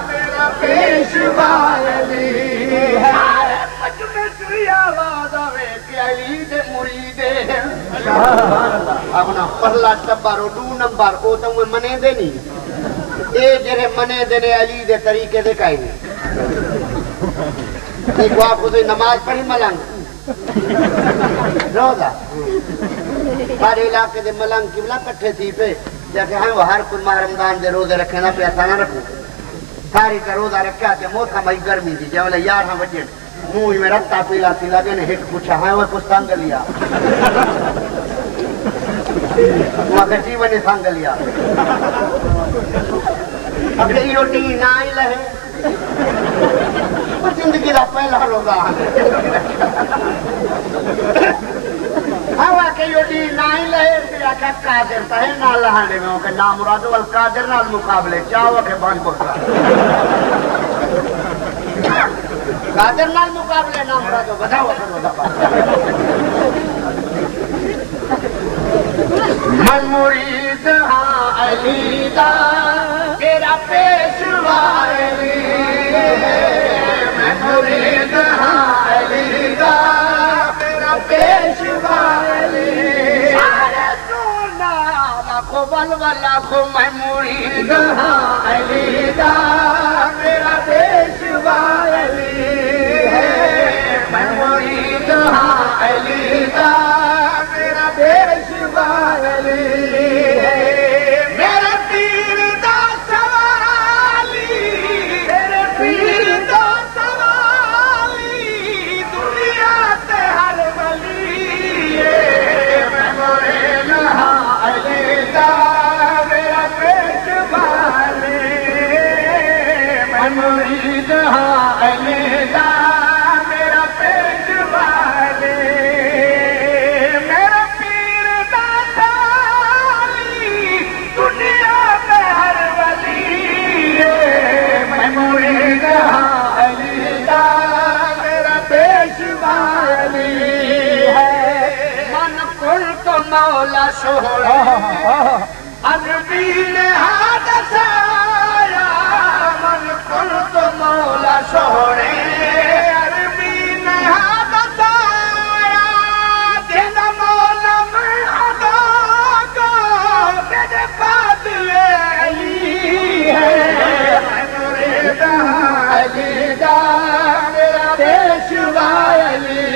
میرا پیشوا علی آواز آوے کہ علی دے مرید اپنا پہلا ٹبر اور 2 نمبر وہ تو منے دے نہیں اے جڑے منے دے نے علی دے طریقے دے کائیں نہیں کو آپ کو نماز پڑھی ملنگ روزہ سارے علاقے دے ملنگ قبلہ کٹھے تھی پہ جیسے ہاں وہ ہر کوئی ماہ رمضان دے روزے رکھے نا پیسہ نہ رکھو ساری کا روزہ رکھا تے موتھا مائی گرمی تھی جب 11 بجے منہ میں رکھتا پیلا تھی لگے نے ایک پوچھا ہاں وہ کچھ سنگ لیا وہاں کا جیون نے سنگ لیا اگلے یہ روٹی نہ ہی لہے زندگی کا پہلا روزہ ہاں واقعی روٹی نہ ہی لہے پھر آکھا قادر تا ہے نہ لہانے میں کہ نام مرادو والقادر نال مقابلے چاہو کہ بان بکرا قادر نال مقابلے نام مرادو بتاؤ من مرید ہاں علی دا تیرا پیشوا علی من مرید ہاں علی دا تیرا پیشوا علی سارے سونا لاکھو بلولا کو میں مرید ہاں علی دا تیرا پیشوا علی میں مرید ہاں علی دا تیرا پیشوا علی میرے پیر دا سوالی میرے پیر دا سوالی دنیا تے ہر ولی میں مرید ہاں علی دا میرا پیشوا علی میں مرید ہاں علی دا میرا پیشوا علی میرا پیر دا سوالی دنیا میں ہر ولی میں مرید ہاں علی دا میرا پیشوا علی ہے من کل تو مولا شہرے عربی نے ہاتھ سایا من کل تو مولا شہرے عربی نے ہاتھ سایا جن مولا میں خدا کا میرے بادل علی ہے میں مرید ہاں علی دا میرا پیشوا علی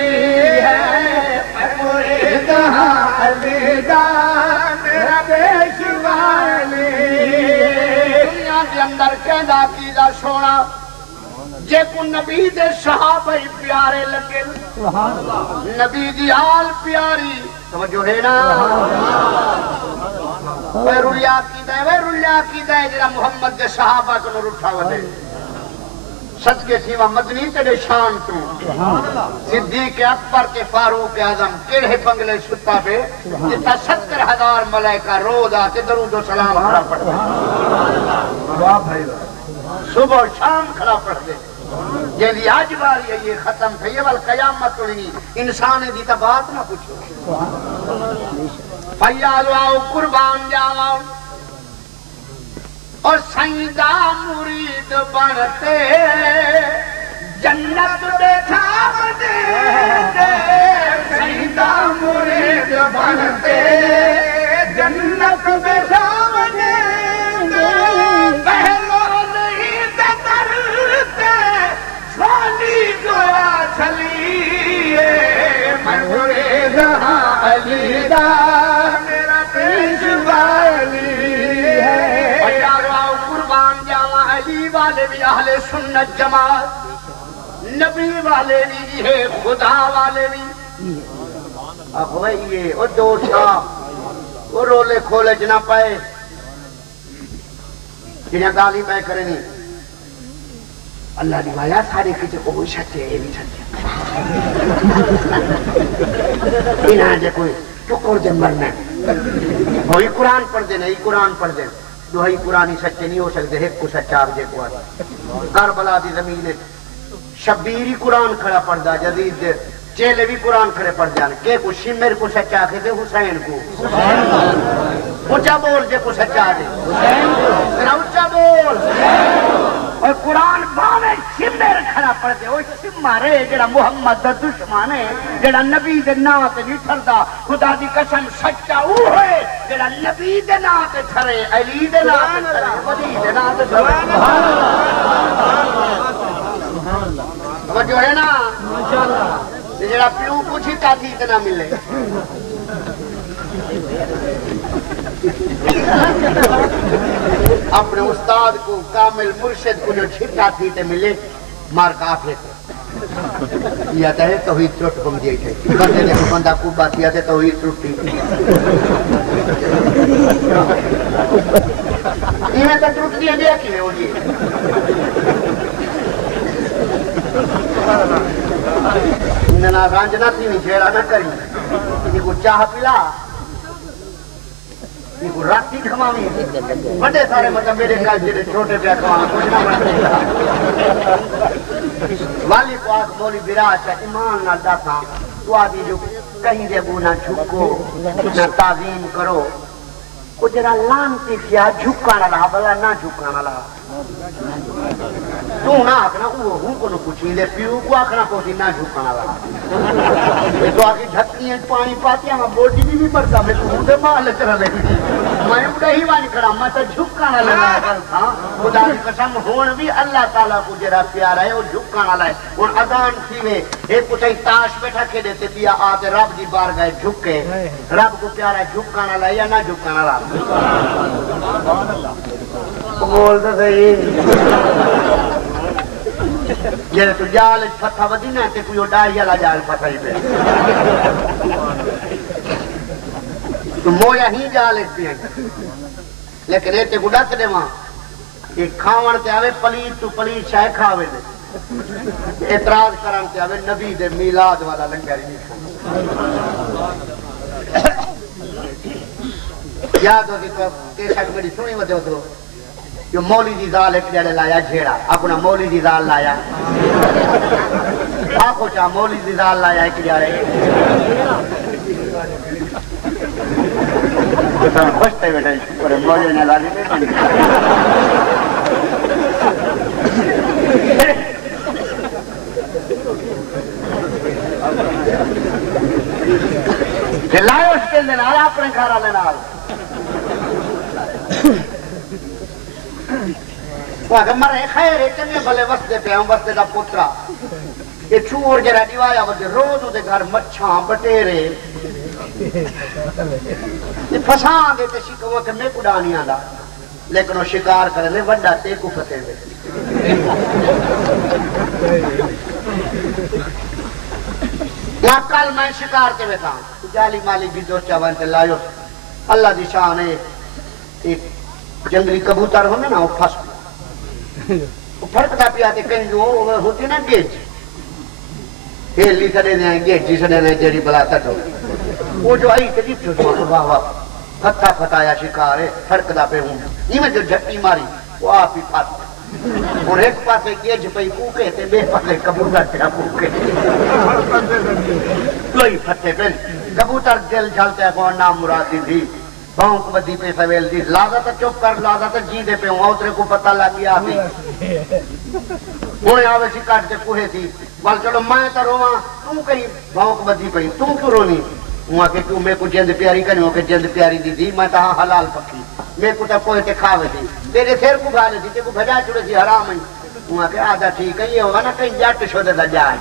ہے میں مرید ہاں علی دا میرا پیشوا علی دنیا کے اندر کہندا کیدا سونا جے کو نبی دے صحابہ پیارے لگے نبی دی آل پیاری توجہ ہے نا ویرولیا کی دے جڑا محمد دے صحابہ کو اٹھا ودے صدقے سیوا مدنی تیرے شان تو صدیق اکبر کے فاروق اعظم کیڑے بنگلے ستا پہ جتا 70,000 ملائکہ روز آتے درود و سلام کھڑا پڑھتے صبح و شام کھڑا پڑھتے جیلی آج باری ہے یہ ختم تھا یہ والقیامت تو نہیں انسان دی تا بات نہ پوچھو فیالو آؤ قربان جاؤ اور سیدہ مرید بنتے جنت بیٹھا دے سیدہ مرید بنتے جنت بیٹھا دے پہلو نہیں درتے چھولی گویا چھلیے میں مرید علی دا میرا پیشوا علی ہے والے بھی اہل سنت جماعت نبی والے بھی ہے خدا والے بھی اب یہ وہ دو صاحب وہ رولے کھولے جنا پائے جنہیں گالی پہ کریں نہیں اللہ نے وایا سارے کچھ وہ سچے یہ بھی سچے انہاں جے کوئی ٹکر دے مرنا وہی قرآن پڑھ دے نہیں قرآن پڑھ دے دوہی قرآنی سچے نہیں ہو سکتے ایک کو سچا آپ جے کو آتا کربلا دی زمین شبیری قرآن کھڑا پڑھ دا جدید دے چیلے بھی قرآن کھڑے پڑھ جانے کہ کو شمر کو سچا آکے دے حسین کو اچھا بول جے کو سچا دے میرا اچھا بول اور قرآن باوے شمر کھڑا پڑھ دے وہ شمارے جڑا محمد دا دشمن ہے جڑا نبی دے نام تے نہیں ٹھردا خدا دی قسم سچا وہ ہے جڑا نبی دے نام تے ٹھرے علی دے نام تے ٹھرے ولی دے نام تے ٹھرے وہ جو ہے نا ماشاءاللہ جڑا پیو پوچھی تاتی تے نہ ملے اپنے استاد کو کامل مرشد کو جو چھٹا تھی تے ملے مار کافے یا تے توحید ٹوٹ کم دی تھے بندے نے بندہ کو بات کیا تے توحید ٹوٹی یہ تے ٹوٹ دی ہے کہ ہو جی نہ رانج نہ تھی جیڑا نہ کری یہ کو چاہ پلا یہ کو راتی کھماوی بڑے سارے مطلب میرے کال جڑے چھوٹے پیا کھوانا کچھ نہ بنتے والی کو آگ مولی براش ہے ایمان نہ داتا تو آدھی جو کہیں دے بو نہ جھکو نہ تعظیم کرو وہ جرا لانتی کیا جھکانا رہا بلا نہ جھکانا رہا تو نہ آکھنا وہ ہوں کو نہ پوچھی لے پیو کو آکھنا پوچھی نہ جھکانا رہا یہ تو آگے جھکتی ہیں پانی پاتی ہیں بوٹی بھی مرتا میں تو ہوں دے مال کر لے میں اڑے ہی وانی کرا میں تو جھکانا لگا تھا خدا کی قسم ہون بھی اللہ تعالیٰ کو جرا پیارا ہے وہ جھکانا لائے ان اذان تھی میں ایک کچھ تاش بیٹھا کے دیتے پیا آتے رب دی بار گئے جھکے رب کو پیارا جھکانا لائے یا نہ جھکانا لائے بول تو صحیح جیسے تو جال پتھا ودی نہ تے کوئی ڈائی والا جال پتھا ہی پہ تو مویا ہی جال پہ لیکن یہ تے کو ڈک دے وہاں یہ کھاون تے آوے پلیت تو پلیت شاہ کھاوے دے اعتراض کرن تے آوے نبی دے میلاد والا لنگر نہیں یاد ہوتی تو کیسا کبھی سنی ودے ہو تو جو مولی دی زال ایک جڑے لایا جھیڑا اپنا مولی دی زال لایا آخو چاہ مولی دی زال لایا ایک جڑے خوشتے بیٹھے اور مولی نے لالی دے لائے اس کے دن آیا اپنے گھر والے نال مرے خیر چنگے بھلے وستے پہ ہم وستے دا پترا یہ چور جرا دیوایا ودے روز دے گھر مچھاں بٹیرے پھساں دے تے شکو کہ میں کو ڈانی آندا لیکن وہ شکار کرنے وڈا تے کو فتح میں کل میں شکار کے بیٹھا جالی مالی بھی دو چاون تے لایو اللہ دی شان ہے ایک جنگلی کبوتر ہونے نا وہ پھنس گیا وہ پھڑکتا پیا تے کہیں جو ہوتی نا گیج ہیلی سڑے نے گیجی سڑے نے جیڑی بلا تٹو وہ جو آئی تے جیت واہ واہ پھتا پھتایا شکار ہے پھڑکتا پہ ہوں یہ میں جو جھٹی ماری وہ آپ ہی پھنس اور ایک پاسے گیج پہ پوکے تے بے پاسے کبوتر پہ پوکے کوئی پھتے پہ کبوتر دل جھلتے کو نام مرادی تھی بھونک بدی پہ سویل دی لازا تا چپ کر لازا تا جی دے پہ ہوں اوترے کو پتہ لگی آتی ہونے آوے سی کاٹ کے کوہے تھی بل چلو میں تا رواں تم کہیں بھونک بدی پہ تم کیوں رونی وہاں کہ کیوں میں کو جند پیاری کرنی ہو کہ جند پیاری دی دی میں تا حلال پکی میں کو تا کوئے تے کھاوے تھی تیرے سیر کو گھانے تھی تے کو بھجا چھوڑے تھی حرام ہی وہاں کہ آدھا ٹھیک ہے یہ ہوگا نا کہیں جاٹ شودے دا جائے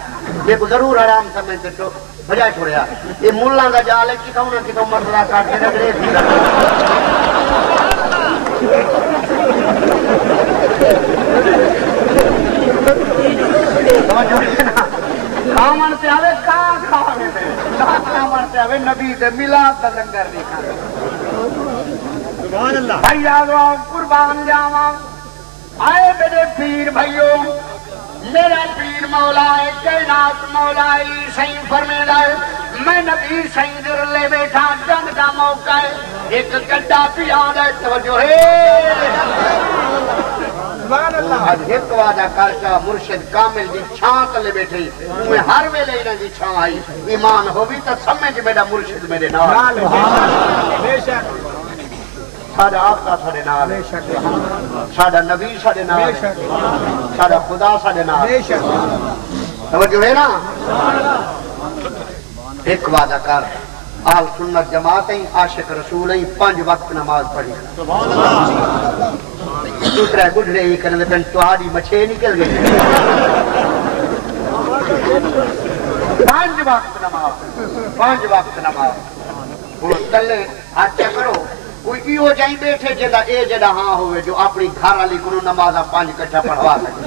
میں کو ضرور حرام سمجھتے تو بھجا چھوڑیا یہ ملان دا جال ہے کتاؤں نہ کتاؤں مرسلہ کاٹ کے رگڑے تھی کامن سے آوے کہاں کھاوے تھے کامن سے آوے نبی دے ملاد دا لنگر نہیں کھانے بھائی آگا قربان جاواں آئے میرے پیر بھائیوں میرا پیر مولا ہے کائنات مولا ہے سائیں فرمیدا ہے میں نبی سائیں در لے بیٹھا جنگ دا موقع ہے ایک گڈا پیان ہے توجہ ہے آج ایک وعدہ کرتا مرشد کامل دی چھاں تلے بیٹھے میں ہر ویلے انہیں دی چھاں آئی ایمان ہوئی تو سمجھ میرا مرشد میرے نال ساڑھا آقا ساڑھے نال ساڑھا نبی ساڑھے نال ساڑھا خدا ساڑھے نال توجہ ہے نا ایک وعدہ کر آل سنت جماعت ہیں عاشق رسول ہیں 5 وقت نماز پڑھی دوسرا گڈھڑے ہی کرنے پہ تہاڈی مچھے نکل گئی 5 وقت نماز 5 وقت نماز تلے ہاتھ کرو کوئی ہو جائیں بیٹھے جدا اے جدا ہاں ہوئے جو اپنی گھر والی کو نمازاں 5 کٹھا پڑھوا سکے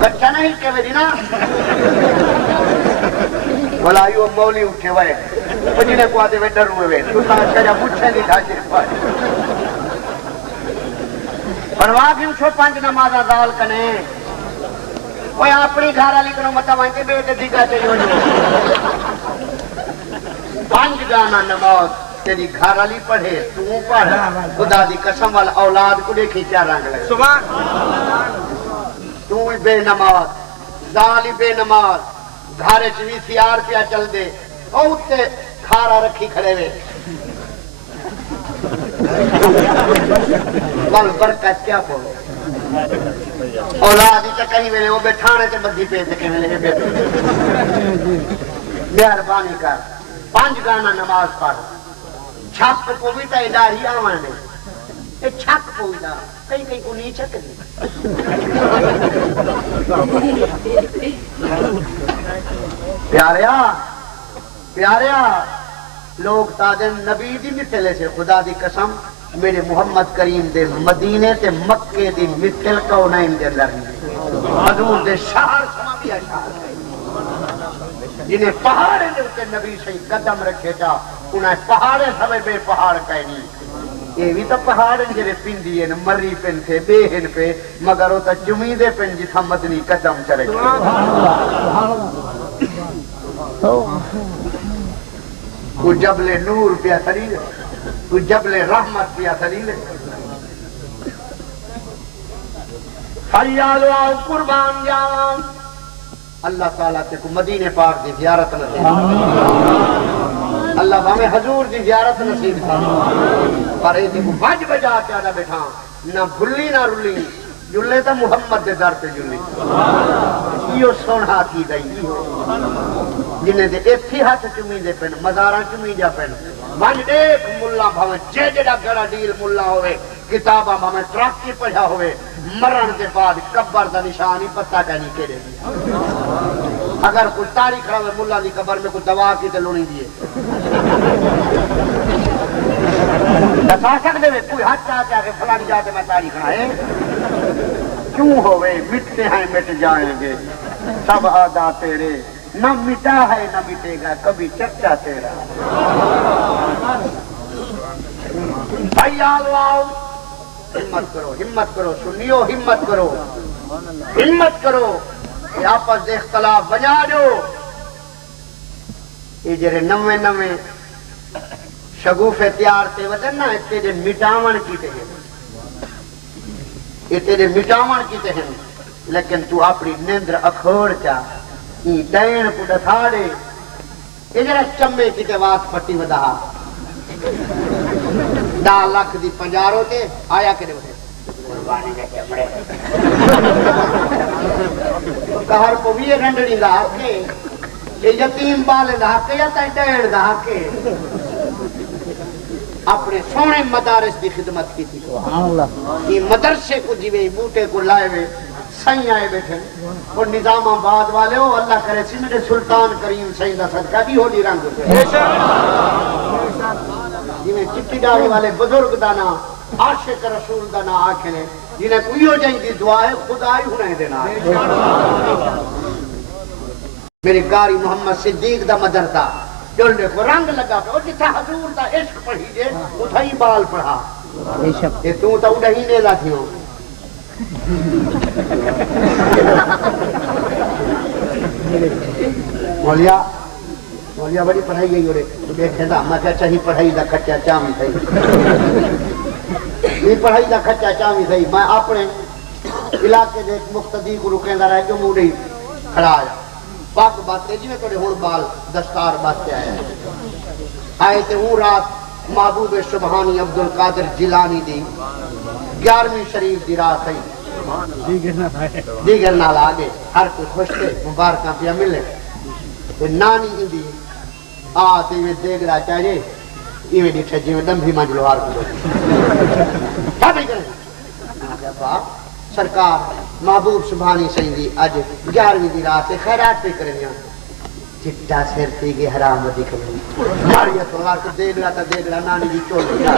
کٹھا نہیں کہ میری نا بولا یو مولی اٹھے ہوئے جنہیں کو آدھے ڈر ہوئے تو کہا پوچھے نہیں ڈھاچے پڑھوا کیوں چھو 5 نمازاں دال کنے وہ اپنی گھر والی کو متا وانتے بیٹے دیگا چاہیے 5 گانا نماز تیری گھر والی پڑھے تو پڑھ خدا دی قسم والا اولاد کو دیکھی کیا رنگ لگے سبحان تو بے نماز دالی بے نماز گھر چوی سیار پیا چل دے اوتے کھارا رکھی کھڑے وے بل برکت کیا پڑھو اولاد ہی تو کہیں میں نے وہ بیٹھانے تے بدھی پہ تے کہیں میں نے مہربانی کر 5 گانا نماز پڑھ چھک پویتا الہی آوان نے یہ چھک پویتا کہیں کہیں کو نہیں چھک دی پیاریا لوگ تادم نبی دی مثلے سے خدا دی قسم میرے محمد کریم دے مدینے تے مکے دی مثل کونین دے اندر حضور دے شہر سما بھی اشار جنہیں پہاڑے دے اتے نبی سے قدم رکھے جا انہیں پہاڑے سوے بے پہاڑ کہنی یہ بھی تو پہاڑے جنہیں پندی ہیں مری پن تھے بے ہن پہ مگر وہ تو جمیدے پن جتھا مدنی قدم چلے کوئی جبل نور پیا سلیل کوئی جبل رحمت پیا سلیل فریاد آؤ قربان جاؤ اللہ تعالیٰ تے کو مدینے پاک دی زیارت نصیب اللہ ہمیں حضور دی زیارت نصیب پر ایسی کو بج بجا پیادا بیٹھا نہ بھلی نہ رلی جلے تا محمد دے در پہ جلی یہ سونا کی گئی جنہیں دے ایتھی ہاتھ چمی دے پن مزاراں چمی جا پن بج ایک ملا بھاوے جے جڑا گڑا ڈیل ملا ہوئے کتابہ بھاوے ترقی پڑھا ہوئے مرن کے بعد قبر دا نشانی پتہ کہنی کے دے اگر کوئی تاریخ کھڑا ہوئے ملا دی قبر میں کوئی دوا کی تے لونی دیئے دسا سکتے ہوئے کوئی ہاتھ چاہتے آگے فلانی جاتے میں تاریخ ہے کیوں ہوئے مٹتے ہیں مٹ جائیں گے سب آدھا تیرے نہ مٹا ہے نہ مٹے گا کبھی چچا تیرا بھائی آؤ ہمت کرو سنیو ہمت کرو یہ آپس دے اختلاف بجا جو یہ جڑے نویں شگوفے تیار تے ودن نا تیرے مٹاون کیتے ہیں یہ تیرے مٹاون کیتے ہیں لیکن تو اپنی نیندر اکھوڑ چا ڈین کو ڈساڑے یہ جڑا چمے کیتے واس پٹی ودا 10 لاکھ دی 50 تے آیا کرے وے قربانی دے چمڑے کہر کو بھی رنڈڑی دا کے یہ یتیم بالے دا کے یا تے ڈین دا کے اپنے سونے مدارس دی خدمت کی تھی یہ مدرسے کو جیوے بوٹے کو لائے ہوئے سائیں آئے بیٹھے اور نظام آباد والے ہو اللہ کرے سی میرے سلطان کریم سائیں دا صدقہ بھی ہو نہیں رنگ جنہیں چٹی ڈاڑی والے بزرگ دانا عاشق رسول دانا آنکھیں جنہیں کوئی ہو جائیں دی دعا ہے خدا ہی ہونے دینا میری گاری محمد صدیق دا مدرسہ جلنے کو رنگ لگا پہ اور جتھا حضور دا عشق پڑھی جے اتھا ہی بال پڑھا یہ تو تا اڑا ہی نیلا تھی ہوں مولیا بڑی پڑھائی گئی اور دیکھے دا میں کہا چاہی پڑھائی دا کچا چامی تھی یہ پڑھائی دا کچا چامی تھی میں اپنے علاقے دے مقتدی کو رکیں دا رہے جو موڑی کھڑا آیا پاک باتیں جی میں توڑے ہون بال دستار باتیں آئے تھے ہوں رات محبوب سبحانی عبدالقادر جیلانی دی 11ویں شریف دی رات ہے دیگر نال آگے ہر کوئی خوش تھے مبارکاں پیا ملے نانی اندی آتے میں دیگڑا چاہیے یہ میں دیکھا جی میں دم بھی مانجلو ہار کو کیا بھی کریں سرکار محبوب سبحانی سہی دی اج 11ویں دی رات خیرات پہ کرنی چٹا سر تھی گے حرام دی کرنی ماریت اللہ کو دیگڑا تا دیگڑا نانی دی چول دیا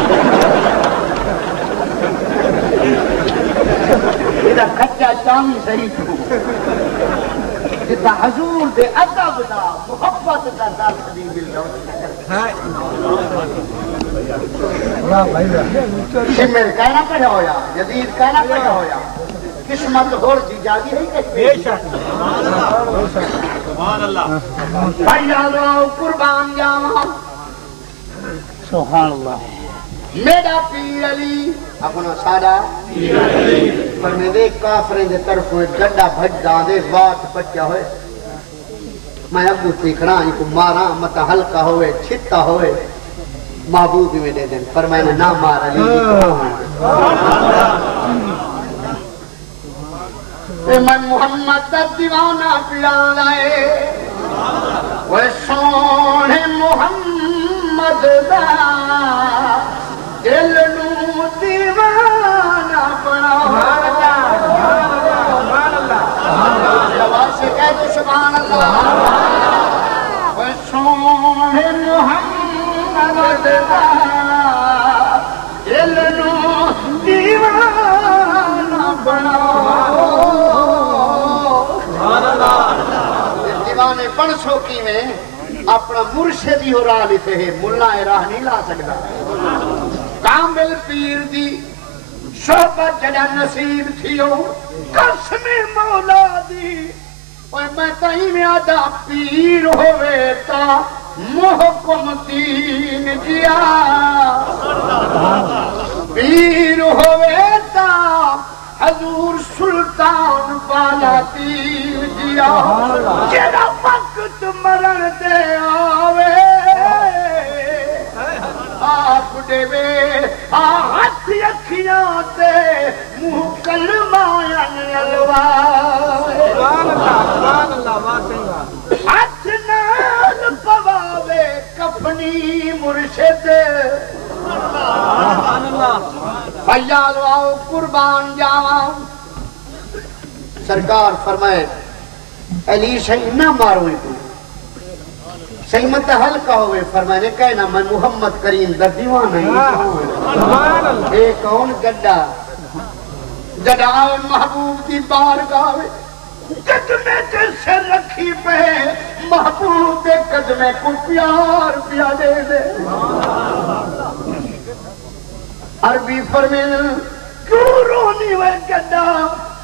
یہ کچا چامی صحیح تو جتا حضور دے ادب دا محبت دا درس دی مل جاؤ شمر کہنا پڑا ہویا جدید کہنا پڑا ہویا قسمت ہور دی جاگی نہیں کہتے سبحان اللہ بھائی آلو قربان جاواں سبحان اللہ میرا پیر علی اپنا سادہ پر میں دیکھ کافریں دے طرف ہوئے گڑا بھج دان دے بات بچہ ہوئے میں ابو تیکھنا ان کو مارا متا ہلکا ہوئے چھتا ہوئے محبوبی میں دے دیں پر میں نے نہ مار علی میں محمد دا دیوانہ پیان آئے وہ سونے محمد دا دل نو دیوانہ بنا جواب سے کہہ دو سبحان اللہ وہ سونے محمد دا دل نو دیوانہ بنا دیوانے بن سوکی میں اپنا مرشد ہی ہو راہ لیتے ہیں ملہ راہ نہیں لا سکتا کامل پیر دی صحبت جڑا نصیب تھیو قسم مولا دی اوے میں تائیں میں آدھا پیر ہوئے تا محکم دین جیا پیر ہوئے تا حضور سلطان والا دین جیا جڑا وقت مرن دے آوے آپ دے وے ہاتھ اکھیاں تے منہ کلمائن الوائے ہاتھ نال پواوے کفنی مرشد فیالو آؤ قربان جاواں سرکار فرمائے علی شہی نہ مارو سیمت ہلکا ہوئے فرمانے کہنا میں محمد کریم دا دیوانہ ہی اے کون گڈا جڑا محبوب دی بارگاہ قدمے تے سر رکھی پہ محبوب دے قدمے کو پیار پیا دے دے عربی فرمین کیوں رونی ہوئے گڈا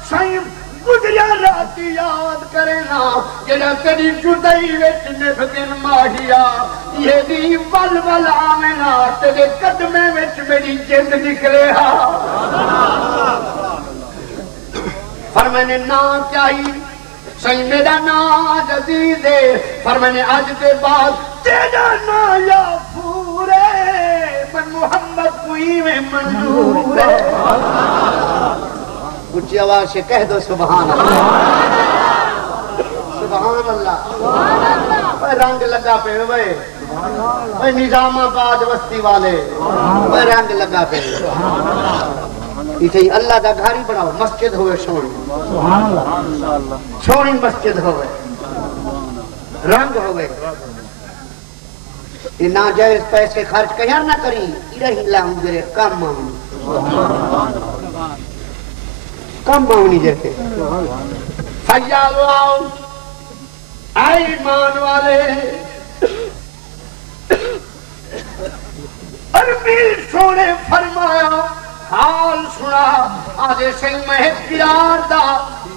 سائیں گزریا راتی یاد کرے نا جڑا تیری جدائی وچ نبھگن ماہیا یہ دی ول ول آمنا تیرے قدمے وچ میری جند نکلے ہا فرمانے نا چاہی سائیں میرا نا جدید ہے فرمانے آج دے بعد تیرا نا یا پورے من محمد کوئی میں منظور ہے اچھی آواز سے کہہ دو سبحان اللہ سبحان اللہ رنگ لگا پہ بھائی نظام آباد بستی والے رنگ لگا پہ اسے اللہ دا گھر ہی بناؤ مسجد ہوئے سونی سونی مسجد ہوئے رنگ ہوئے یہ ناجائز پیسے خرچ کہیں نہ کریں رہی لاؤں گرے کم آؤں کم آؤنی جیسے فیالو آؤ اے ایمان والے عربی سونے فرمایا حال سنا آدھے سے میں پیار دا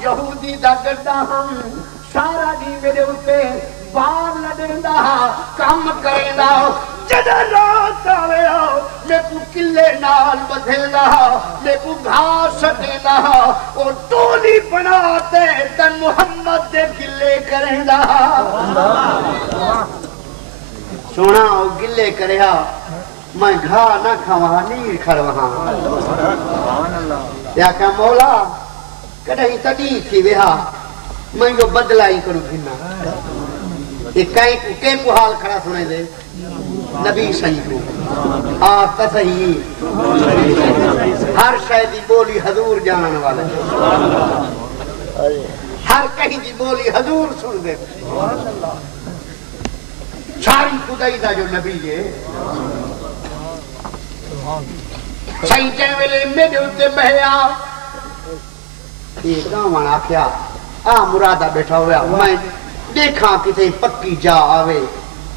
یہودی دا گردہ ہم سارا دی میرے ہوتے بار لڑیں دا کام کریں دا جدہ رات آوے آؤ میں کو کلے نال بدھے دا میں کو گھاس دے دا اور تولی بناتے تن محمد دے گلے کریں دا سونا گلے کرے میں گھا نہ کھوا نہیں کھڑ وہاں یا کہ مولا کدھیں تڑی تھی وہاں میں جو بدلائی کروں گھنا یہ کہیں کو حال کھڑا سنے دے نبی صحیح کو آپ صحیح ہر شاید بولی حضور جانن والے ہر کہیں دی بولی حضور سن دے ساری خدائی دا جو نبی ہے صحیح چاہے ویلے میرے ہوتے بہیا ایک گاوان آکھیا مرادہ بیٹھا ہوا میں دیکھا کتے پکی جا آوے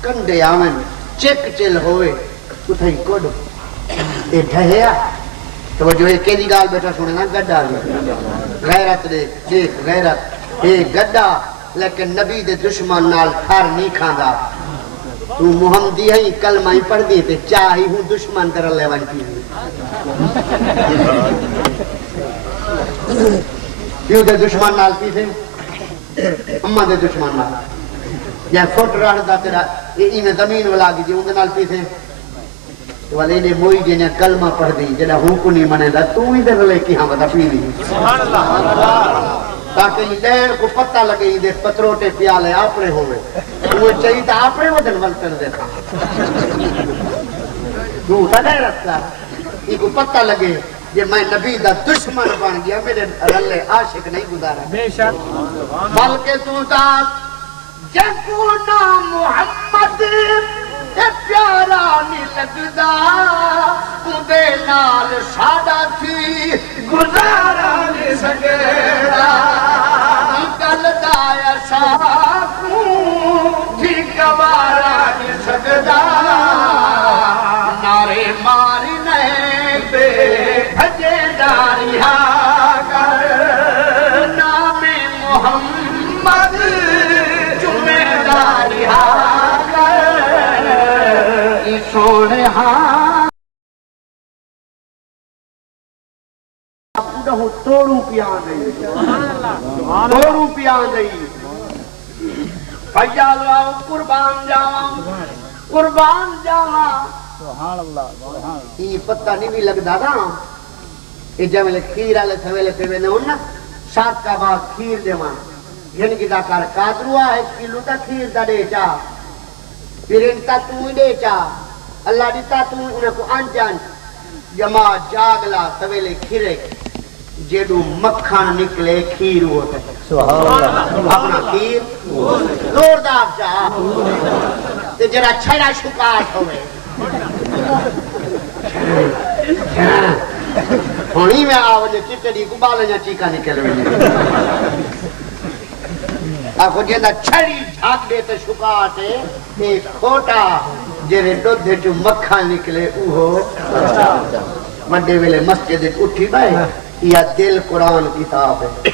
کنڈے آویں چیک چل ہوئے کتے کوڈ اے ڈھہیا تو جو ہے کیلی گال بیٹھا سنے نا گڈا غیرت دیکھ غیرت اے گڈا لیکن نبی دے دشمن نال تھار نہیں کھاندا تو محمدی ہے کلمہ ہی پڑھ دی تے چاہی ہوں دشمن در لے ونٹی کیوں دے دشمن نال پی تھے اممہ دے دشمن نال یا فوٹ رہا دا تیرا یہ میں زمین والا گی جی ان نال پی تھے تو والے نے موئی جنہیں کلمہ پڑھ دی جنہیں ہوں کو نہیں منے دا تو ہی در لے کی ہاں بتا پی دی تاکہ لہر کو پتہ لگے دے پتروٹے پیالے آپنے ہوئے وہ چاہیے تا آپنے ودن ول کر دیکھا تو سدے رکھتا یہ کو پتہ لگے یہ میں نبی دا دشمن بن گیا میرے رلے عاشق نہیں گزارا بلکہ تو تا جگو نام محمد اے پیارا نہیں لگدا دے نال ساڈا تھی گزارا نہیں سکدا گل دا ایسا تھی گوارا نہیں سکدا نعرے مارنے پہ بھجے داریا کر نام محمد جمعہ داریا سونے ہاں توڑوں پیان دئی توڑوں پیان دئی فیال راؤ قربان جاواں یہ پتہ نہیں بھی لگتا نا یہ جب کھیر والے سویلے پہ میں نا 7 کا بعد کھیر دیواں گھن کی دا کر کادروا 1 کلو تا کھیر دا دے چا پھر انتا تو ہی دے چا اللہ دیتا تو انہیں کو انجان جمع جاگلا سویلے کھیرے جیڑو مکھن نکلے کھیر ہوتا ہے اپنا کھیر زوردار چاہ تے جڑا چھڑا شکاٹ ہوے ہونی میں آوجے چٹڑی کو بالیں چیکا نکل وے آخو جیندہ چھڑی جھاک دے تے شکاٹ ہے کھوٹا جیرے دودھ جو مکھا نکلے اوہو وڈے ویلے مسجد اٹھی بائے یا دل قرآن کتاب ہے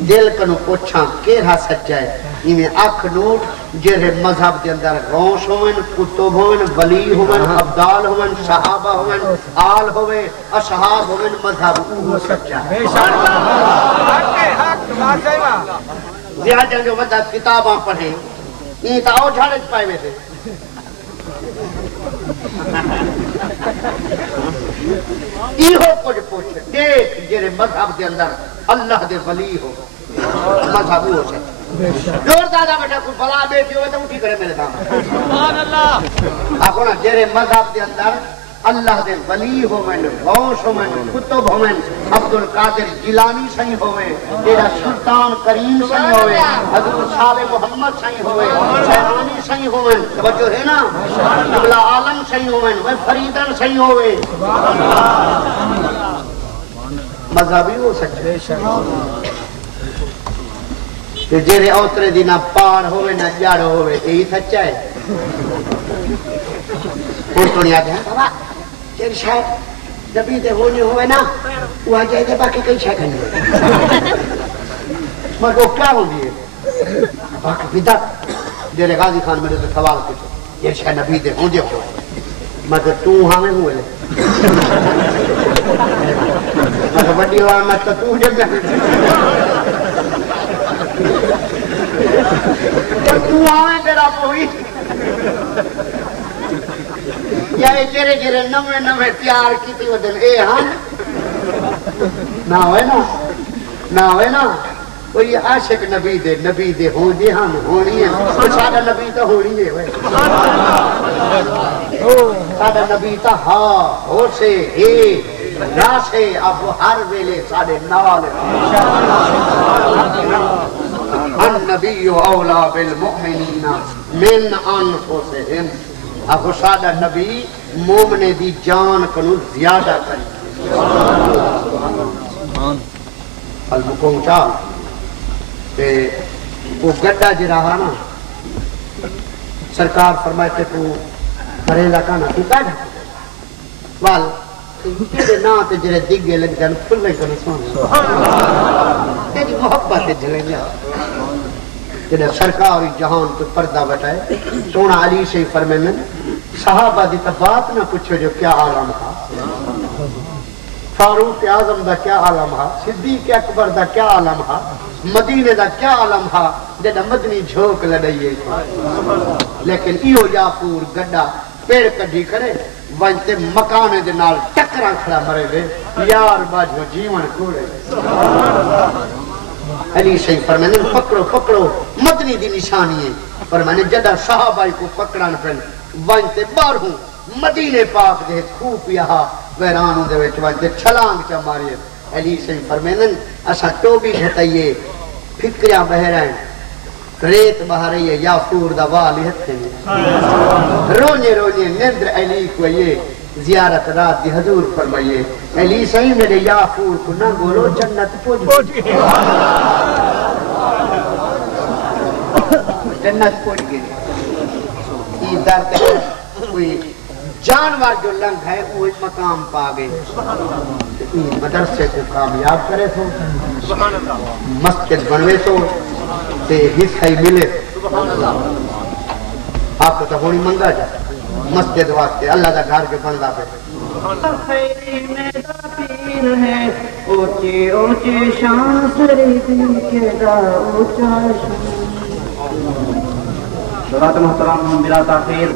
دل کنو پوچھاں کیرہا سچا ہے انہیں اکھ نوٹ جیرے مذہب دے اندر غوث ہوئن کتب ہوئن ولی ہوئن عبدال ہوئن صحابہ ہوئن آل ہوئے اصحاب ہوئن مذہب اوہو سچا ہے زیادہ جو مذہب کتاباں پڑھیں یہ تا او جھاڑے پائے ہوئے تھے ایہو کچھ پوچھ دیکھ جیرے مذہب دے اندر اللہ دے ولی ہو مذہب ہو سے جور دادا بیٹا کوئی بلا بیٹی ہوئے تو اٹھی کرے میرے دام سبحان اللہ آخو نا جیرے مذہب دے اندر اللہ دے ولی ہوئن غوث ہوئن کتب ہوئن عبدالقادر جیلانی صحیح ہوئے تیرا سلطان کریم صحیح ہوئے حضرت صالح محمد صحیح ہوئے سیرانی صحیح ہوئے توجہ ہے نا قبلہ عالم صحیح ہوئے وہ فریدن صحیح ہوئے مذہبی ہو سکتے کہ جیرے اوترے دینا پار ہوئے نہ جاڑ ہوئے یہی سچا ہے اور تو نہیں آتے ہیں بابا تیری شاید نبی دے ہونے ہوئے نا وہ آجائے دے باقی کئی شاید نہیں مگر وہ کیا ہوں دیئے باقی بدت جیرے غازی خان میرے سے سوال پوچھو یہ شاید نبی دے ہونے ہوئے مگر تو ہمیں ہوئے لے مگر بڑی لعنت تو جب تو ہمیں تیرا پوئی یا جرے جرے نمے نمے تیار کی تھی وہ دن اے ہاں نہ ہوئے نا وہ یہ عاشق نبی دے ہوں جی ہم ہونی ہے سادہ نبی تا ہونی ہے سادہ نبی تا ہاں ہو سے اے راسے اب ہر ویلے سادے نوال النبی اولا بالمؤمنین من انفسہم آخو سادہ نبی مومنے دی جان کنو زیادہ کری المکوں چاہ کہ وہ گڑا جی رہا نا سرکار فرمائے کہ تو پریزہ کانا تو کہا جا وال تیرے نا تے جرے دیگے لگ جان پھلے کنو سوان تیری محبت جلیں گیا جنہیں سرکاری جہان تو پردہ بٹائے سونا علی سے ہی فرمینے صحابہ دی بات نہ پوچھو جو کیا عالم تھا فاروق اعظم دا کیا عالم تھا صدیق اکبر دا کیا عالم تھا مدینے دا کیا عالم تھا جنہیں مدنی جھوک لڑائیے لیکن ایو یافور گڈا پیڑ کڈھی کرے وانتے مکانے دے نال ٹکران کھڑا مرے دے یار باجو جیون کوڑے علی شیخ فرمانے پکڑو مدنی دی نشانی ہے فرمانے جدہ صحابہ کو پکڑان پہن وانتے بار ہوں مدینے پاک دے خوب یہاں ویرانوں دے ویچ وانتے چھلانگ چا ماری علی شیخ فرمانے اسا ٹوبی گھتائیے فکریاں بہ رہے ہیں ریت بہا رہی ہے یا فور دا والی ہتھے رونے نندر علی کو یہ زیارت رات دی حضور فرمائیے علی صحیح میرے یا فور کو نہ گولو جنت پوچھ جنت پوچھ گئے یہ درد ہے کوئی جانور جو لنگ ہے وہ مقام پا گئے مدرسے کو کامیاب کرے تو مسجد بنوے تو حصہ ہی ملے آپ کو تو ہونی منگا جا مسجد واسطے اللہ دا گھر کے بندہ پہ خیری میں دا پیر ہے اونچے اونچے شان سری دن کے دا اونچا شان حضرات محترم بلا تاخیر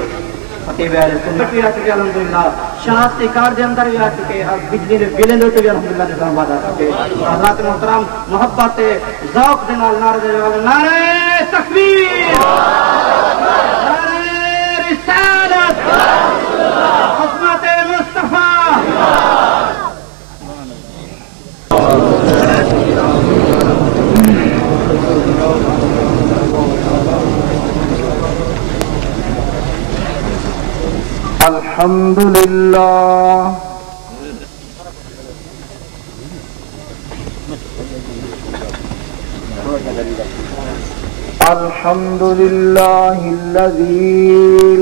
خطیب اہل سنت بھی آ چکے الحمدللہ شاہد کار دے اندر بھی آ چکے بجلی دے بلیں دے بھی الحمدللہ دے سلام بات آ چکے حضرات محترم محبت ذوق دے نال نعرہ دے والے نعرہ تکبیر نعرہ رسالت عظمت مصطفیٰ الحمد لله الحمد لله الذي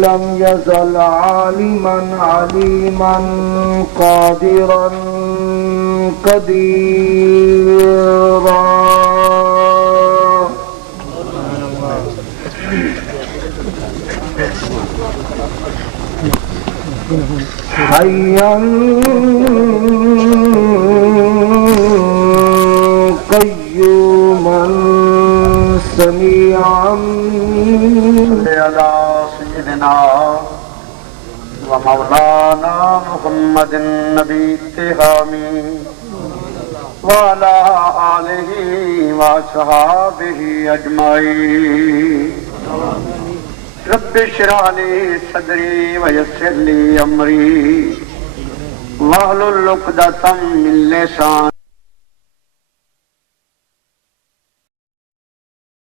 لم يزل عالما عليما قادرا قديرا حيا قيوما سميعا على سيدنا ومولانا محمد النبي التهامي وعلى آله وصحابه أجمعين رب اشرح لي صدري ويسر لي أمري واحلل عقدة من لساني